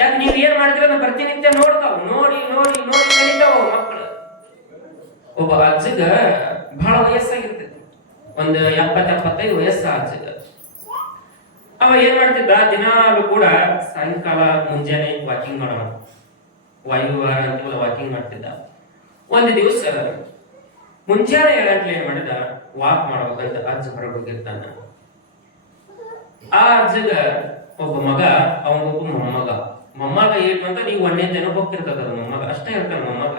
ಯಾಕೆ ನೀವ್ ಏನ್ ಮಾಡ್ತೀರ ಅಂತ ಪ್ರತಿನಿತ್ಯ ನೋಡ್ತಾವ, ನೋಡಿ ನೋಡಿ ನೋಡಿ ಕಲಿತಾವ ಮಕ್ಕಳು. ಒಬ್ಬ ಅಜ್ಜಗ ಬಹಳ ವಯಸ್ಸಾಗಿರ್ತೈತಿ, ಒಂದು 70-75 ವಯಸ್ಸ ಅಜ್ಜಗ. ಅವ ಏನ್ ಮಾಡ್ತಿದ್ದ, ದಿನಾಲು ಕೂಡ ಸಾಯಂಕಾಲ ಮುಂಜಾನೆ ವಾಕಿಂಗ್ ಮಾಡೋಣ, ವಾಯುವಾರ ಅಂತೀವಲ್ಲ ವಾಕಿಂಗ್ ಮಾಡ್ತಿದ್ದ. ಒಂದು ದಿವಸ ಮುಂಜಾನೆ 7 ಗಂಟೆ ಏನ್ ಮಾಡಿದ, ವಾಕ್ ಮಾಡ್ಬೇಕಂತ ಅಜ್ಜ ಹೊರಗೆ ಹೋಗಿರ್ತಾನ. ಆ ಅಜ್ಜಗ ಒಬ್ಬ ಮಗ, ಅವನೊಬ್ಬ ಮೊಮ್ಮಗ ಏನು ಅಂತ ನೀವು 1ನೇ ದಿನ ಹೋಗ್ತಿರ್ತದ, ಮೊಮ್ಮಗ ಅಷ್ಟೇ ಇರ್ತಾನ ಮೊಮ್ಮಗ.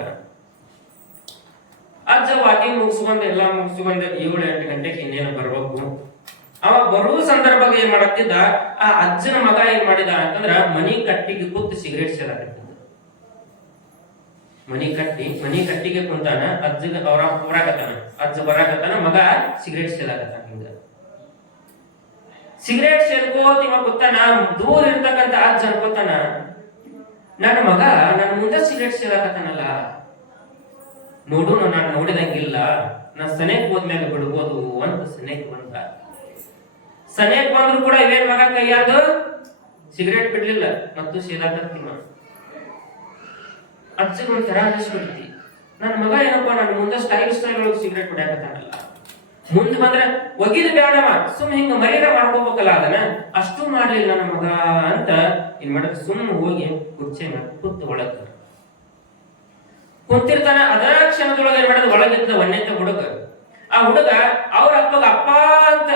ಅಜ್ಜ ವಾಕಿಂಗ್ ಮುಗಿಸ್ಕೊಂಡ್ ಎಲ್ಲ ಮುಗಿಸ್ಕೊಂಡ್ 7-8 ಗಂಟೆಗೆ ಇನ್ನೇನು ಬರ್ಬೇಕು. ಅವ ಬರುವ ಸಂದರ್ಭ ಏನ್ ಮಾಡತ್ತಿದ್ದ, ಆ ಅಜ್ಜನ ಮಗ ಏನ್ ಮಾಡಿದ ಅಂತಂದ್ರ ಮನಿ ಕಟ್ಟಿಗೆ ಕೂತು ಸಿಗರೇಟ್ ಸೇರಾಕತ್ತಿದ್ದ. ಮನಿ ಕಟ್ಟಿಗೆ ಕುಂತಾನ, ಅಜ್ಜಗ ಅವ್ರ ಬರಾಕತ್ತಾನ, ಅಜ್ಜ ಬರಾಕತ್ತಾನ, ಮಗ ಸಿಗರೇಟ್ ಸೇಲಾಕತ್ತಾನ. ಹಿಂಗ ಸಿಗರೇಟ್ ಸೇರ್ಕೋತ ಇವ ಗೊತ್ತಾನ, ದೂರ ಇರ್ತಕ್ಕಂತ ಅಜ್ಜ ಅನ್ಕೋತಾನ, ನನ್ನ ಮಗ ನನ್ನ ಮುಂದೆ ಸಿಗರೇಟ್ ಸೇಲಾಕತ್ತಾನಲ್ಲ, ನೋಡು ನಾನು ನೋಡಿದಂಗಿಲ್ಲ, ನಾ ಸನೇಕ್ ಹೋದ್ಮೇಲೆ ಬಿಡ್ಬೋದು ಅಂತ ಸನೇಕ್ ಬಂದ. ಸನೇಕ್ ಬಂದ್ರು ಕೂಡ ಇವೇನ್ ಮಗ ಕೈಯಾದು ಸಿಗರೇಟ್ ಬಿಡ್ಲಿಲ್ಲ, ಮತ್ತು ಸೇಲಾಕತ್ತೀವ. ಅಜ್ಜಗ ಒಂಥರ ಅನಿಸ್ಬಿಡ್ತಿ, ನನ್ನ ಮಗ ಏನಪ್ಪಾ ನನ್ನ ಮುಂದೆ ಸ್ಟೈಲ್ ಒಳಗೆ ಸಿಗರೇಟ್ ಬಿಡಾಕತ್ತಾನಲ್ಲ, ಮುಂದೆ ಬಂದ್ರೆ ಒಗಿದು ಬೇಡವ, ಸುಮ್ ಹಿಂಗ ಮರ್ಯಾದ ಮಾಡ್ಕೋಬೇಕಲ್ಲ, ಅದನ್ನ ಅಷ್ಟು ಮಾಡ್ಲಿಲ್ಲ ನನ್ನ ಮಗ ಅಂತ ಏನ್ ಮಾಡ, ಸುಮ್ ಹೋಗಿ ಕುರ್ಚಿ ಮೇಲೆ ಕೂತು ಒಳಗ ಕುಂತಿರ್ತಾನ. ಅದರ ಕ್ಷಣದೊಳಗ ಏನ್ ಮಾಡೋದು, ಒಳಗಿದ್ದ 1ನೇ ಹುಡುಗ, ಆ ಹುಡುಗ ಅವ್ರ ಅಪ್ಪಗ ಅಪ್ಪ ಅಂತ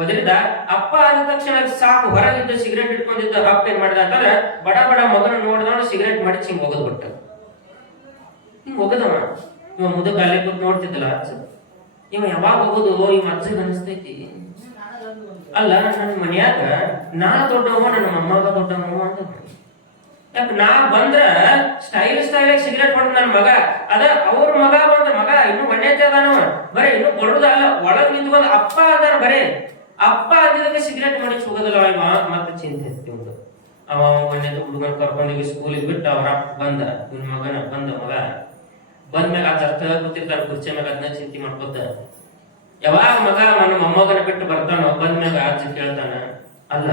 ಒದರಿದ. ಅಪ್ಪ ಆದ ತಕ್ಷಣ ಸಾಕು, ಹೊರಗಿದ್ದ ಸಿಗರೇಟ್ ಇಟ್ಕೊಂಡಿದ್ದ ಅಪ್ಪ ಏನ್ ಮಾಡಿದ ಅಂತಂದ್ರ ಬಡ ಮಗನ ನೋಡಿದವನು ಸಿಗರೇಟ್ ಮಾಡಿ ಹಿಂಗ್ ಒಗದ್ ಬಿಟ್ಟ. ಹಿಂಗ್ ಒಗದವ. ಇವ ಮುದುಕ ಅಲ್ಲೇ ಕೂತ್ ನೋಡ್ತಿದ್ದಲ್ಲ ಅಜ್ಜ, ಇವ ಯಾವಾಗ ಹೋಗುದು ಇವ ಅಜ್ಜಗ ಅನಿಸ್ತೈತಿ, ಅಲ್ಲ ನನ್ನ ಮನ್ಯಾಗ ನಾ ದೊಡ್ಡವ, ನನ್ನ ಮೊಮ್ಮಗ ದೊಡ್ಡವ ಅಂತ. ಯಾಕ ನಾ ಬಂದ್ರ ಸ್ಟೈಲ್ ಸಿಗರೇಟ್ ಹೊಡೆದ್ ನನ್ನ ಮಗ, ಅದ ಅವ್ರ ಮಗ ಬಂದ, ಮಗ ಇನ್ನು 1ನೇ ಅದಾನವ, ಬರೇ ಇನ್ನು ಬಡದಲ್ಲ, ಒಳಗ್ ನಿಂತ್ಕೊಂಡ್ ಅಪ್ಪ ಅದಾನ, ಬರೇ ಅಪ್ಪ ಅಂದಿದ್ದಕ್ಕೆ ಸಿಗರೇಟ್ ಮಾಡಿ ಹೋಗೋದಲ್ಲ ಇವ. ಮತ್ತೆ ಚಿಂತೆ ಇತ್ತು. ಅವ 1ನೇ ಹುಡುಗನ ಕರ್ಕೊಂಡೋಗಿ ಸ್ಕೂಲಿಗೆ ಬಿಟ್ಟು ಅವ್ರ ಅಪ್ಪ ಬಂದ, ಇವ್ನ ಮಗನ ಮಗ ಬಂದ್ಮ್ಯಾಗ ಆ ಜರ್ತ ಕೂತಿರ್ತಾನ ಕುರ್ಚಿ ಮ್ಯಾಗ, ಅದನ್ನ ಚಿಂತೆ ಮಾಡ್ಕೊತ ಯಾವಾಗ ಮಗ ನನ್ನ ಮೊಮ್ಮಗನ ಬಿಟ್ಟು ಬರ್ತಾನೋ, ಬಂದ್ಮ್ಯಾಗ ಅಜ್ಜ ಕೇಳ್ತಾನ, ಅಲ್ಲ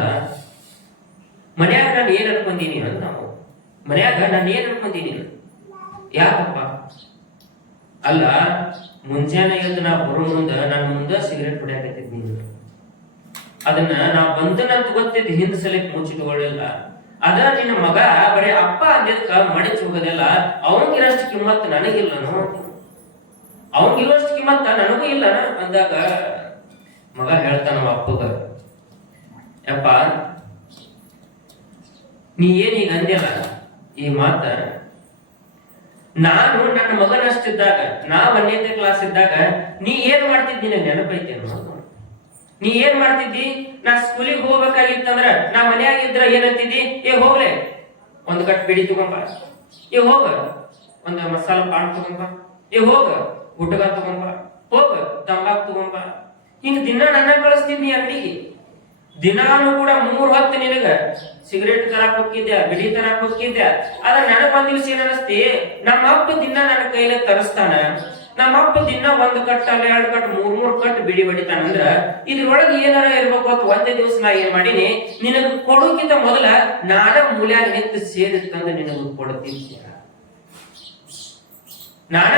ಮನ್ಯಾಗ ನಾನು ಏನ್ ಅನ್ಕೊಂಡೀನಿ ಅಂತ. ನಾವು ಮನ್ಯಾಗ ನಾನು ಏನ್ ಅನ್ಕೊಂಡೀನಿ, ಯಾಕಪ್ಪ, ಅಲ್ಲ ಮುಂಜಾನೆ ಎದ್ದು ನಾ ಬರೋ ಮುಂದ ನನ್ನ ಮುಂದ ಸಿಗರೇಟ್ ಹೊಡ್ಯಾಕತ್ತಿದ್ ನೀನು, ಅದನ್ನ ನಾ ಬಂದನಂತ ಗೊತ್ತಿದ್ದು ಹಿಂದ್ ಸಲಕ್ ಮುಚ್ಚಿಟ್ಕೊಳ್ಳಿಲ್ಲ, ಅದ ನಿನ್ನ ಮಗ ಬರೀ ಅಪ್ಪ ಅಂದಿದ್ಕ ಮಡಿಚ್ ಹೋಗೋದಿಲ್ಲ, ಅವಂಗಿರಷ್ಟು ಕಿಮ್ಮತ್ ನನಗಿಲ್ಲನು, ಅವಂಗಿರುವಷ್ಟು ಕಿಮ್ಮತ್ತ ನನಗೂ ಇಲ್ಲ ಅಂದಾಗ ಮಗ ಹೇಳ್ತಾನ ಅಪ್ಪಗ, ಯಪ್ಪ ನೀ ಏನೀಗ ಅಂದ್ಯಲ್ಲ ಈ ಮಾತ, ನಾನು ನನ್ನ ಮಗನಷ್ಟಿದ್ದಾಗ, ನಾ 1ನೇ ಕ್ಲಾಸ್ ಇದ್ದಾಗ ನೀ ಏನ್ ಮಾಡ್ತಿದ್ದಿ ನಿನಗೆ ನೆನಪೈತೇನು? ನೀ ಏನ್ ಮಾಡ್ತಿದ್ದಿ? ನಾ ಸ್ಕೂಲಿಗೆ ಹೋಗ್ಬೇಕಾಗಿತ್ತಂದ್ರ ನಾ ಮನ್ಯಾಗ ಇದ್ರ ಏನಂತಿದ್ದಿ, ಏ ಹೋಗ್ಲೆ ಒಂದು ಕಟ್ ಬಿಡಿ ತಗೊಂಬ, ಏ ಹೋಗ ಒಂದು ಮಸಾಲ ಪಾನ್ ತಗೊಂಬ, ಏ ಹೋಗ ಗುಟ್ಕ ತಗೊಂಬ, ಹೋಗ ತಂಬಾಕ್ ತಗೊಂಬ. ಹಿಂಗ ದಿನ ನನ್ನ ಕಳಿಸ್ತಿದ್ನಿ ಅಂಗಡಿಗೆ. ದಿನಾನು ಕೂಡ 3 ಹೊತ್ತು ನಿನಗ ಸಿಗರೇಟ್ ತರಾಕ್ ಹೋಗಿದ್ದೆ, ಬಿಡಿ ತರಾಕ್ ಹೋಗಿದ್ದೆ. ಅದ ನನಗ್ ಒಂದ್ ದಿವ್ಸ ಏನ್ ಅನಸ್ತಿ, ನಮ್ಮ ಅಪ್ಪ ದಿನ ನನ್ನ ಕೈಲೇ ತರಿಸ್ತಾನ, ನಮ್ಮ ಅಪ್ಪ ದಿನ 1 ಕಟ್ ಅಲ್ಲ 2 ಕಟ್ 3 ಕಟ್ ಬಿಡಿ ಬಡಿತಾನಂದ್ರ ಇದ್ರೊಳಗೆ ಏನಾರ ಇರ್ಬೇಕು ಅಂತ ಒಂದೇ ದಿವಸ ನಾ ಏನ್ ಮಾಡೀನಿ, ನಿನಗ ಕೊಡೋಕ್ಕಿಂತ ಮೊದಲ ನಾನ ಮೂಲ್ಯಾಗ ನಿಂತು ಸೇದಿತ್ತಂದ್ರೆ ನಿನಗ ಕೊಡ್ತೀನಿ. ನಾನ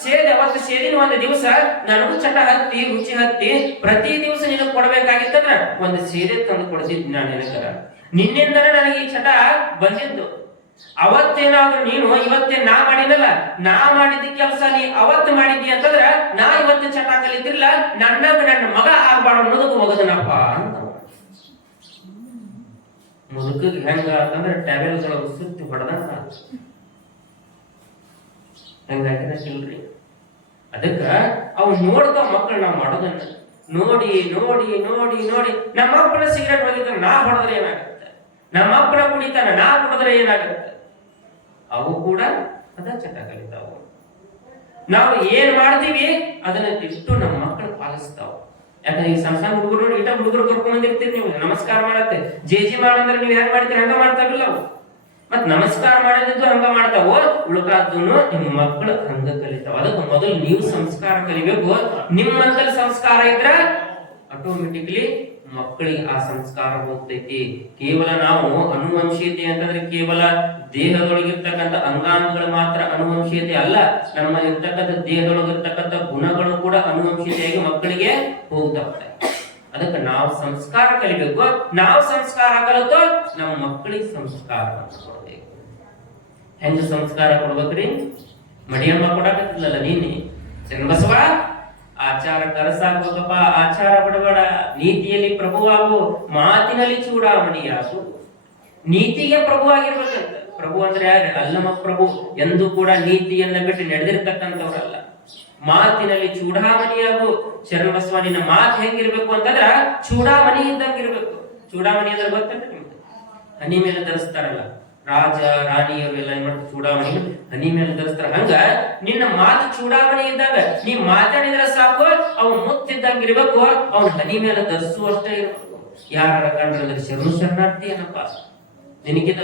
ಸೇದ್ ಅವತ್ತು ಸೇದಿನ ಒಂದು ದಿವಸ ನನಗೂ ಚಟ ಹತ್ತಿ ರುಚಿ ಹತ್ತಿ ಪ್ರತಿ ದಿವಸ ನಿನಗ್ ಕೊಡ್ಬೇಕಾಗಿತ್ತಂದ್ರ ಒಂದು ಸೇದೆ ತಂದು ಕೊಡ್ತಿದ್ನಿ ನಾನು ನಿನಗ. ನಿನ್ನಿಂದನೇ ನನಗೆ ಈ ಚಟ ಬಂದಿದ್ದು. ಅವತ್ತೇನಾದ್ರೂ ನೀನು ಇವತ್ತೇ ನಾ ಮಾಡಿದಲ್ಲ, ನಾ ಮಾಡಿದ ಕೆಲಸ ನೀ ಅವತ್ತು ಮಾಡಿದ್ದಿ ಅಂತಂದ್ರ ನಾ ಇವತ್ತು ಚಟ ಕಲಿತಿರ್ಲ, ನನ್ನ ಮಗ ಆಗ್ಬಾರ್ದು ಅನ್ನೋದಕ್ಕೆ ಹೋಗದನಪ್ಪ ಅಂತ. ಮುದುಕಿಗೆ ಹೆಂಗ ಅಂತಂದ್ರೆ ಟ್ಯಾಬ್ಲೆಟ್ಗಳು ಸುತ್ತಿ ಹೊಡೆದಂಗ ಹೆಂಗಾಗಿಲ್ರಿ. ಅದಕ್ಕ ಅವ್ ನೋಡ್ದ ಮಕ್ಕಳು ನಾವ್ ಮಾಡೋದನ್ನ ನೋಡಿ ನೋಡಿ ನೋಡಿ ನೋಡಿ ನಮ್ಮ ಅಪ್ಪನ ಸಿಗರೇಟ್ ಹೊಡಿತಾನ, ನಾ ಹೊಡೆದ್ರೆ ಏನಾಗುತ್ತೆ, ನಮ್ಮ ಅಪ್ಪನ ಕುಡಿತಾನ, ನಾ ಕುಡಿದ್ರೆ ಏನಾಗುತ್ತೆ, ಅವು ಕೂಡ ಅದ ಚಟ ಕಲಿತಾವ. ನಾವು ಏನ್ ಮಾಡ್ತೀವಿ ಅದನ್ನ ಇಟ್ಟು ನಮ್ಮ ಮಕ್ಕಳು ಪಾಲಿಸ್ತಾವ. ಯಾಕಂದ್ರೆ ಈ ಸಣ್ಣ ಸಣ್ಣ ಹುಡುಗರು ಇಟ ಹುಡುಗರು ಕರ್ಕೊಂಡ್ ಬಂದಿರ್ತೀರಿ, ನೀವು ನಮಸ್ಕಾರ ಮಾಡತ್ತೆ ಜೇಜಿ ಮಾಡಂದ್ರೆ ನೀವ್ ಹೆಂಗ್ ಮಾಡ್ತೀರಿ ಹಂಗ ಮಾಡ್ತಾವಿಲ್ಲ ಅವು. ಮತ್ ನಮಸ್ಕಾರ ಮಾಡಿದ್ದು ಹಂಗ ಮಾಡ್ತಾವ, ಉಳ್ಕಾದನು ನಿಮ್ ಮಕ್ಕಳು ಹಂಗ ಕಲಿತಾವ. ಅದಕ್ಕೆ ಮೊದಲು ನೀವು ಸಂಸ್ಕಾರ ಕಲಿಬೇಕು. ನಿಮ್ಮಂತಲ್ಲಿ ಸಂಸ್ಕಾರ ಇದ್ರ ಆಟೋಮೆಟಿಕ್ಲಿ ಮಕ್ಕಳಿಗೆ ಆ ಸಂಸ್ಕಾರ ಹೋಗ್ತೈತಿ. ಕೇವಲ ನಾವು ಅನುವಂಶೀಯತೆ ಅಂತಂದ್ರೆ ಕೇವಲ ದೇಹದೊಳಗಿರ್ತಕ್ಕಂಥ ಅಂಗಾಂಗಗಳು ಮಾತ್ರ ಅನುವಂಶೀಯತೆ ಅಲ್ಲ, ನಮ್ಮಲ್ಲಿರ್ತಕ್ಕಂಥ ದೇಹದೊಳಗಿರ್ತಕ್ಕಂಥ ಗುಣಗಳು ಕೂಡ ಅನುವಂಶೀಯತೆಯಾಗಿ ಮಕ್ಕಳಿಗೆ ಹೋಗ್ತಾ ಹೋಗ್ತವೆ. ಅದಕ್ಕೆ ನಾವು ಸಂಸ್ಕಾರ ಕಲಿಬೇಕು. ನಾವು ಸಂಸ್ಕಾರ ಕಲಿತು ನಮ್ಮ ಮಕ್ಕಳಿಗೆ ಸಂಸ್ಕಾರ ಕೊಡ್ಬೇಕು. ಹೆಂಗ ಸಂಸ್ಕಾರ ಕೊಡ್ಬೇಕ್ರಿ? ಮಡಿಯಮ್ಮ ಕೊಡಕತ್ತಿಲ್ಲಲ್ಲ ನೀನೆ, ಚನ್ನಬಸವ ಆಚಾರ ಕರಸಾಗ್ಬೇಕಪ್ಪ, ಆಚಾರ ಬಿಡಬೇಡ, ನೀತಿಯಲ್ಲಿ ಪ್ರಭುವಾಗು, ಮಾತಿನಲ್ಲಿ ಚೂಡಾಮಣಿಯಾಗು. ನೀತಿಗೆ ಪ್ರಭು ಆಗಿರ್ಬೇಕಂತ. ಪ್ರಭು ಅಂದ್ರೆ ಯಾರು? ಅಲ್ಲಮ ಪ್ರಭು. ಎಂದು ಕೂಡ ನೀತಿಯನ್ನ ಬಿಟ್ಟು ನಡೆದಿರ್ತಕ್ಕಂಥವ್ರಲ್ಲ. ಮಾತಿನಲ್ಲಿ ಚೂಡಾಮಣಿಯಾಗು. ಶರಣಬಸವ ನಿನ್ನ ಮಾತು ಹೆಂಗಿರ್ಬೇಕು ಅಂತಂದ್ರ ಚೂಡಾಮಣಿ ಇದ್ದಂಗಿರ್ಬೇಕು. ಚೂಡಾಮಣಿ ಅಂದ್ರೆ ಗೊತ್ತಂದ್ರೆ ನಿಮ್ಗೆ, ಹನಿ ಮೇಲೆ ಧರಿಸ್ತಾರಲ್ಲ ರಾಜ ರಾಣಿಯವರು ಎಲ್ಲ ಏನ್ ಮಾಡ್ತಾರೆ, ಚೂಡಾಮಣಿ ಹನಿ ಮೇಲೆ ಧರಿಸ್ತಾರ. ಹಂಗ ನಿನ್ನ ಮಾತು ಚೂಡಾಮಣಿ ಇದ್ದಾಗ ನೀ ಮಾತಾಡಿದ್ರೆ ಸಾಕು, ಅವ್ ಮುತ್ತಿದ್ದಂಗಿರ್ಬೇಕು, ಅವ್ನ ಹನಿ ಮೇಲೆ ಧರಿಸುವಷ್ಟೇ ಇರ್ಬೇಕು. ಯಾರ ಕಂಡ್ರೆ ಶರಣಾರ್ಥಿ ಏನಪ್ಪ, ನಿನಗಿಂತ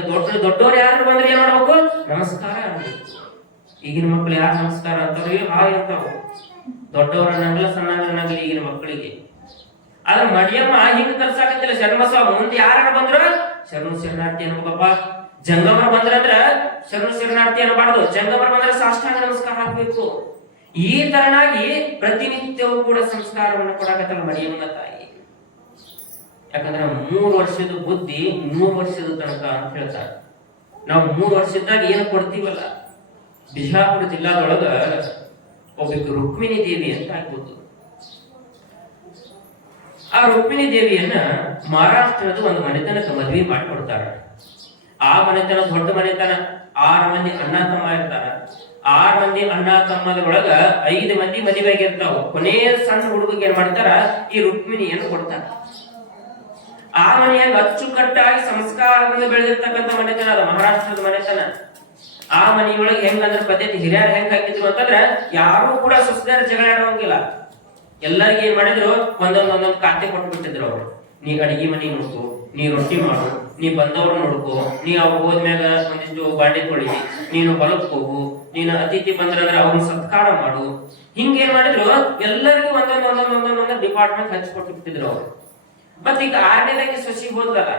ದೊಡ್ಡವ್ರು ಯಾರು ಬಂದ್ರೆ ಏನ್ ಮಾಡ್ಬೇಕು? ನಮಸ್ಕಾರ ಅನ್ಬೇಕು. ಈಗಿನ ಮಕ್ಕಳು ಯಾರು ನಮಸ್ಕಾರ ಅಂತಾರ? ಹಾಯ್ ಅಂತಾವ. ದೊಡ್ಡವರನ್ನಾಗಲ್ಲ ಸಣ್ಣವರನ್ನಾಗಲಿ ಈಗಿನ ಮಕ್ಕಳಿಗೆ. ಆದ್ರೆ ಮಡಿಯಮ್ಮ ಹಿಂಗ್ ಕರ್ಸಾಕತ್ತಿಲ್ಲ. ಶರಣಬಸವ ಮುಂದೆ ಯಾರ ಬಂದ್ರು ಶರಣಾರ್ಥಿ ಅನ್ಬೇಕಪ್ಪ. ಜಂಗಮರ ಬಂದ್ರಂದ್ರ ಶರಣಾರ್ಥಿ ಅನ್ನಬಾರ್ದು. ಜಂಗಮರ ಬಂದ್ರೆ ಸಾಷ್ಟಾಂಗ ನಮಸ್ಕಾರ ಹಾಕ್ಬೇಕು. ಈ ತರನಾಗಿ ಪ್ರತಿನಿತ್ಯವೂ ಕೂಡ ಸಂಸ್ಕಾರವನ್ನು ಕೊಡಕತ್ತಲ್ಲ ಮಡಿಯಮ್ಮನ ತಾಯಿ. ಯಾಕಂದ್ರೆ 3 ವರ್ಷದ ಬುದ್ಧಿ 3 ವರ್ಷದ ತನಕ ಅಂತ ಹೇಳ್ತಾರೆ. ನಾವು 3 ವರ್ಷದಾಗ ಏನು ಕೊಡ್ತೀವಲ್ಲ, ಬಿಜಾಪುರ ಜಿಲ್ಲಾದೊಳಗ ಒಬ್ಬ ರುಕ್ಮಿಣಿ ದೇವಿ ಅಂತ ಆಗ್ಬೋದು. ಆ ರುಕ್ಮಿಣಿ ದೇವಿಯನ್ನ ಮಹಾರಾಷ್ಟ್ರದ ಒಂದು ಮನೆತನಕ್ಕೆ ಮದುವೆ ಮಾಡಿಕೊಡ್ತಾರ. ಆ ಮನೆತನ ದೊಡ್ಡ ಮನೆತನ, 6 ಮಂದಿ ಅಣ್ಣ ತಮ್ಮ ಇರ್ತಾರ. 6 ಮಂದಿ ಅಣ್ಣ ತಮ್ಮದೊಳಗ 5 ಮಂದಿ ಮದುವೆ ಆಗಿರ್ತಾವ. ಕೊನೆಯ ಸಣ್ಣ ಹುಡುಗಿಗೆ ಏನ್ ಮಾಡ್ತಾರ, ಈ ರುಕ್ಮಿಣಿಯನ್ನು ಕೊಡ್ತಾರ. ಆ ಮನೆಯಾಗ ಅಚ್ಚುಕಟ್ಟಾಗಿ ಸಂಸ್ಕಾರದಿಂದ ಬೆಳೆದಿರ್ತಕ್ಕಂಥ ಮನೆತನ ಅದ ಮಹಾರಾಷ್ಟ್ರದ ಮನೆತನ. ಆ ಮನೆಯೊಳಗೆ ಹೆಂಗಂದ್ರ ಪದ್ಧತಿ ಹಿರಿಯರು ಹೆಂಗ್ ಹಾಕಿದ್ರು ಅಂತಂದ್ರ ಯಾರು ಕೂಡ ಸುಸ್ದಾರ ಜಗಳ ಆಡುವಂಗಿಲ್ಲ. ಎಲ್ಲರಿಗೆ ಏನ್ ಮಾಡಿದ್ರು, ಒಂದೊಂದೊಂದೊಂದು ಖಾತೆ ಕೊಟ್ಬಿಟ್ಟಿದ್ರು ಅವ್ರು. ನೀ ಅಡಿಗೆ ಮನಿ ನೋಡ್ಕೋ, ನೀ ರೊಟ್ಟಿ ಮಾಡು, ನೀ ಬಂದವ್ರು ನೋಡ್ಕೋ, ನೀ ಅವ್ರು ಹೋದ್ಮ್ಯಾಗ ಒಂದಿಷ್ಟು ಬಾಂಡೆ ತೊಳಿ, ನೀನು ಹೊಲಕ್ ಹೋಗು, ನೀನು ಅತಿಥಿ ಬಂದ್ರಂದ್ರ ಅವ್ರನ್ನ ಸತ್ಕಾರ ಮಾಡು. ಹಿಂಗೇನ್ ಮಾಡಿದ್ರು, ಎಲ್ಲರಿಗೂ ಒಂದೊಂದೊಂದೊಂದೊಂದೊಂದೊಂದು ಡಿಪಾರ್ಟ್ಮೆಂಟ್ ಹಚ್ಕೊಟ್ಬಿಟ್ಟಿದ್ರು ಅವ್ರು. ಮತ್ ಈಗ 6ನೇದಾಗಿ ಸೊಸಿ ಹೋದ್ಲಲ್ಲ,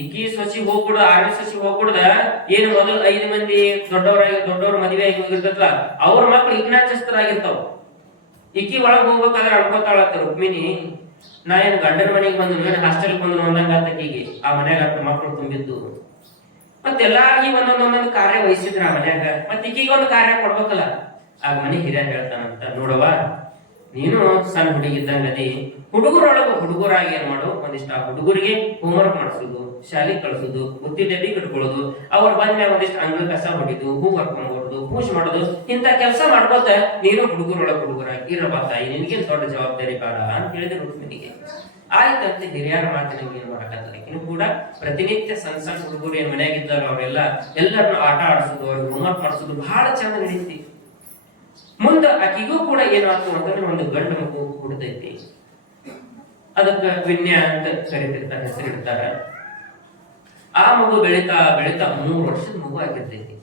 ಈಕಿ ಸೊಸಿ ಹೋಗ್ಬಿಡು, 6ನೇ ಸೊಸಿ ಹೋಗ್ಬಿಡ್ದ ಏನು ಮೊದಲು 5 ಮಂದಿ ದೊಡ್ಡವ್ರ ಮದುವೆ ಆಗಿ ಹೋಗಿರ್ತಲ್ಲ, ಅವ್ರ ಮಕ್ಳು ಇಗ್ನಾಚಸ್ತರಾಗಿರ್ತಾವ. ಈಕಿ ಒಳಗ್ ಹೋಗ್ಬೇಕಾದ್ರೆ ಅನ್ಕೋತಾಳತ್ತ ರುಕ್ಮಿಣಿ, ನಾ ಏನ್ ಗಂಡನ ಮನೆಗೆ ಬಂದು ಏನ್ ಹಾಸ್ಟೆಲ್ ಬಂದು ಅಂದಂಗ ಆತಕೀಗೆ. ಆ ಮನ್ಯಾಗ ಮಕ್ಕಳು ತುಂಬಿದ್ದು. ಮತ್ತೆಲ್ಲಾರ್ಗಿ ಒಂದೊಂದೊಂದೊಂದು ಕಾರ್ಯ ವಹಿಸಿದ್ರ ಆ ಮನ್ಯಾಗ. ಮತ್ ಈಕಿಗೆ ಒಂದು ಕಾರ್ಯ ಕೊಡ್ಬೇಕಲ್ಲ. ಆಗ ಮನೆ ಹಿರಿಯ ಹೇಳ್ತಾನಂತ, ನೋಡವ ನೀನು ಸಣ್ಣ ಹುಡುಗಿದ್ದಂಗದಿ, ಹುಡುಗರಾಗಿ ಏನ್ ಮಾಡು, ಒಂದಿಷ್ಟ ಆ ಹುಡುಗರಿಗೆ ಹೋಮ್ವರ್ಕ್ ಮಾಡಿಸೋದು, ಶಾಲೆಗೆ ಕಳ್ಸೋದು, ಬುತ್ತಿ ಡಬ್ಬಿ ಕಟ್ಕೊಳ್ಳೋದು, ಅವ್ರು ಬಂದ್ಮ್ಯಾಗ ಒಂದಿಷ್ಟು ಅಂಗಳ ಕಸ ಹೊಡಿದು, ಹೂ ವರ್ಕೊಂಡ್ ಬರೋದು, ಪೂಜೆ ಮಾಡೋದು, ಇಂತ ಕೆಲಸ ಮಾಡ್ಕೋತ ನೀನು ಹುಡುಗರಾಗಿ ಇರಬಾ ತಾಯಿ, ನಿನಗೇನ್ ದೊಡ್ಡ ಜವಾಬ್ದಾರಿ ಬೇಡ ಅಂತ ಹೇಳಿದ್ರು ರುಕ್ಮಿಣಿಗೆ. ಆಯ್ತಂತ ಹಿರಿಯರ ಮಾತಿನಂಗೆ ಏನ್ ಮಾಡಕತ್ತಿನ ಕೂಡ ಪ್ರತಿನಿತ್ಯ ಸಣ್ಣ ಸಣ್ಣ ಹುಡುಗರು ಏನ್ ಮನೆಯಾಗಿದ್ದಾರ ಅವರೆಲ್ಲ ಎಲ್ಲರನ್ನು ಆಟ ಆಡಿಸೋದು, ಅವ್ರಿಗೆ ಹೋಮ್ವರ್ಕ್ ಮಾಡಿಸೋದು ಬಹಳ ಚಂದ ನಡೀತಿ. ಮುಂದ ಆಕಿಗೂ ಕೂಡ ಏನಾಯ್ತು ಅಂತಂದ್ರೆ ಒಂದು ಗಂಡು ಮಗು ಹುಡ್ತೈತಿ. ಅದಕ್ಕ ವಿನ್ಯ ಅಂತ ಕರಿತಿರ್ತಾರೆ, ಹೆಸರಿಡ್ತಾರ. ಆ ಮಗು ಬೆಳಿತಾ 3 ವರ್ಷದ ಮಗು ಆಗಿರ್ತೈತಿ.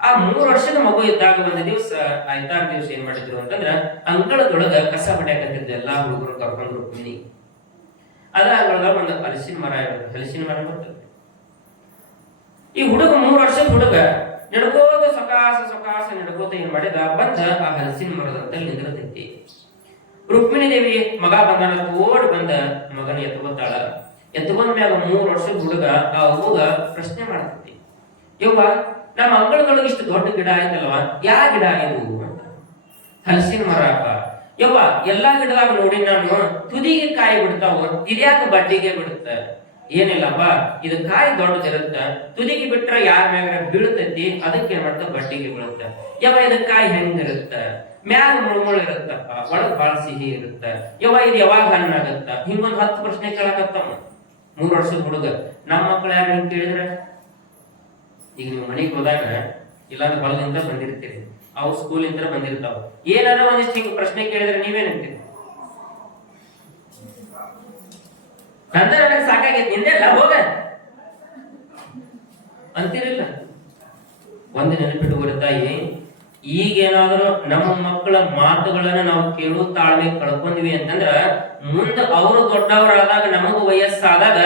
ಆ 3 ವರ್ಷದ ಮಗು ಇದ್ದಾಗ ಒಂದು ದಿವಸ ಆಯ್ತಾರ ದಿವಸ ಏನ್ ಮಾಡಿದ್ರು ಅಂತಂದ್ರ ಅಂಗಳದೊಳಗ ಕಸ ಬಡಿಯಾಕತ್ತಿದ್ರು ಎಲ್ಲಾ ಹುಡುಗರು ಕರ್ಕೊಂಡು ರುಕ್ಮಿಣಿ. ಅದ ಅಂಗಳದಾಗ ಒಂದು ಹಲಸಿನ ಮರ ಬರ್ತದೆ. ಈ ಹುಡುಗ 3 ವರ್ಷದ ಹುಡುಗ ನಡ್ಕೋತ ಸೊಕಾಸ ನಡ್ಕೋತ ಏನ್ ಮಾಡಿದ, ಬಂದ ಆ ಹಲಸಿನ ಮರದಂತಲ್ಲಿ ನಿಂದಿರತೈತಿ. ರುಕ್ಮಿಣಿ ದೇವಿ ಮಗ ಬಂದಾನ, ಓಡಿ ಬಂದ ಮಗನ ಎತ್ಕೊತಾಳ. ಎತ್ಕೊಂಡ ಮ್ಯಾಗ 3 ವರ್ಷದ ಹುಡುಗ ಆ ಅವ್ವಗ ಪ್ರಶ್ನೆ ಮಾಡ್ತೈತಿ, ಯವ್ವ ನಮ್ಮ ಅಂಗಳದೊಳಗೆ ಇಷ್ಟು ದೊಡ್ಡ ಗಿಡ ಆಯ್ತಲ್ವಾ, ಯಾ ಗಿಡ ಇದು ಅಂತ. ಹಲಸಿನ ಮರ ಅಪ್ಪ. ಯವ್ವ ಎಲ್ಲಾ ಗಿಡದಾಗ ನೋಡಿ ನಾನು ತುದಿಗೆ ಕಾಯಿ ಬಿಡ್ತಾವ, ಇದ್ಯಾಕ ಬಡ್ಡಿಗೆ ಬಿಡುತ್ತ? ಏನಿಲ್ಲಪ್ಪ, ಇದು ಕಾಯಿ ದೊಡ್ಡದಿರುತ್ತ, ತುದಿಗೆ ಬಿಟ್ರ ಯಾರ ಮ್ಯಾಗ ಬೀಳ್ತೈತಿ, ಅದಕ್ಕೆ ಏನ್ ಮಾಡ್ತ ಬಡ್ಡಿಗೆ ಬೀಳುತ್ತ. ಯವ್ವ ಇದು ಕಾಯಿ ಹೆಂಗಿರುತ್ತ? ಮ್ಯಾಗ ಮುಳ್ಮುಳ್ ಇರುತ್ತಪ್ಪ, ಒಳಗ್ ಬಾಳ ಸಿಹಿ ಇರುತ್ತ. ಯವ್ವ ಇದು ಯಾವಾಗ ಹಣ್ಣಾಗತ್ತ? ಹಿಂಗೊಂದ್ 10 ಪ್ರಶ್ನೆ ಕೇಳಕತ್ತಮ್ಮ 3 ವರ್ಷದ ಹುಡುಗ. ನಮ್ಮ ಮಕ್ಕಳು ಯಾರು ಹಿಂಗ್ ಕೇಳಿದ್ರೆ, ಈಗ ನೀವು ಮನೆಗೆ ಹೋದಾಗ ಇಲ್ಲಾಂದ್ರೆ ಹೊಲದಿಂದ ಬಂದಿರ್ತೀರಿ, ಅವು ಸ್ಕೂಲಿಂದ ಬಂದಿರ್ತಾವ, ಏನಾರ ಒಂದಿಷ್ಟು ಹಿಂಗ್ ಪ್ರಶ್ನೆ ಕೇಳಿದ್ರೆ ನೀವೇನಂತೀರಿ? ನಂತರ ನನಗೆ ಸಾಕಾಗೈತಿ, ನಿಂದೆಲ್ಲ ಹೋಗ ಅಂತೀರಿಲ್ಲ. ಒಂದು ನೆನಪಿಟ್ಟು ತಾಯಿ, ಈಗೇನಾದ್ರೂ ನಮ್ಮ ಮಕ್ಕಳ ಮಾತುಗಳನ್ನ ನಾವು ಕೇಳೋ ತಾಳ್ಮೆ ಕಳ್ಕೊಂಡ್ವಿ ಅಂತಂದ್ರ ಮುಂದ ಅವರು ದೊಡ್ಡವರಾದಾಗ ನಮಗ ವಯಸ್ಸಾದಾಗ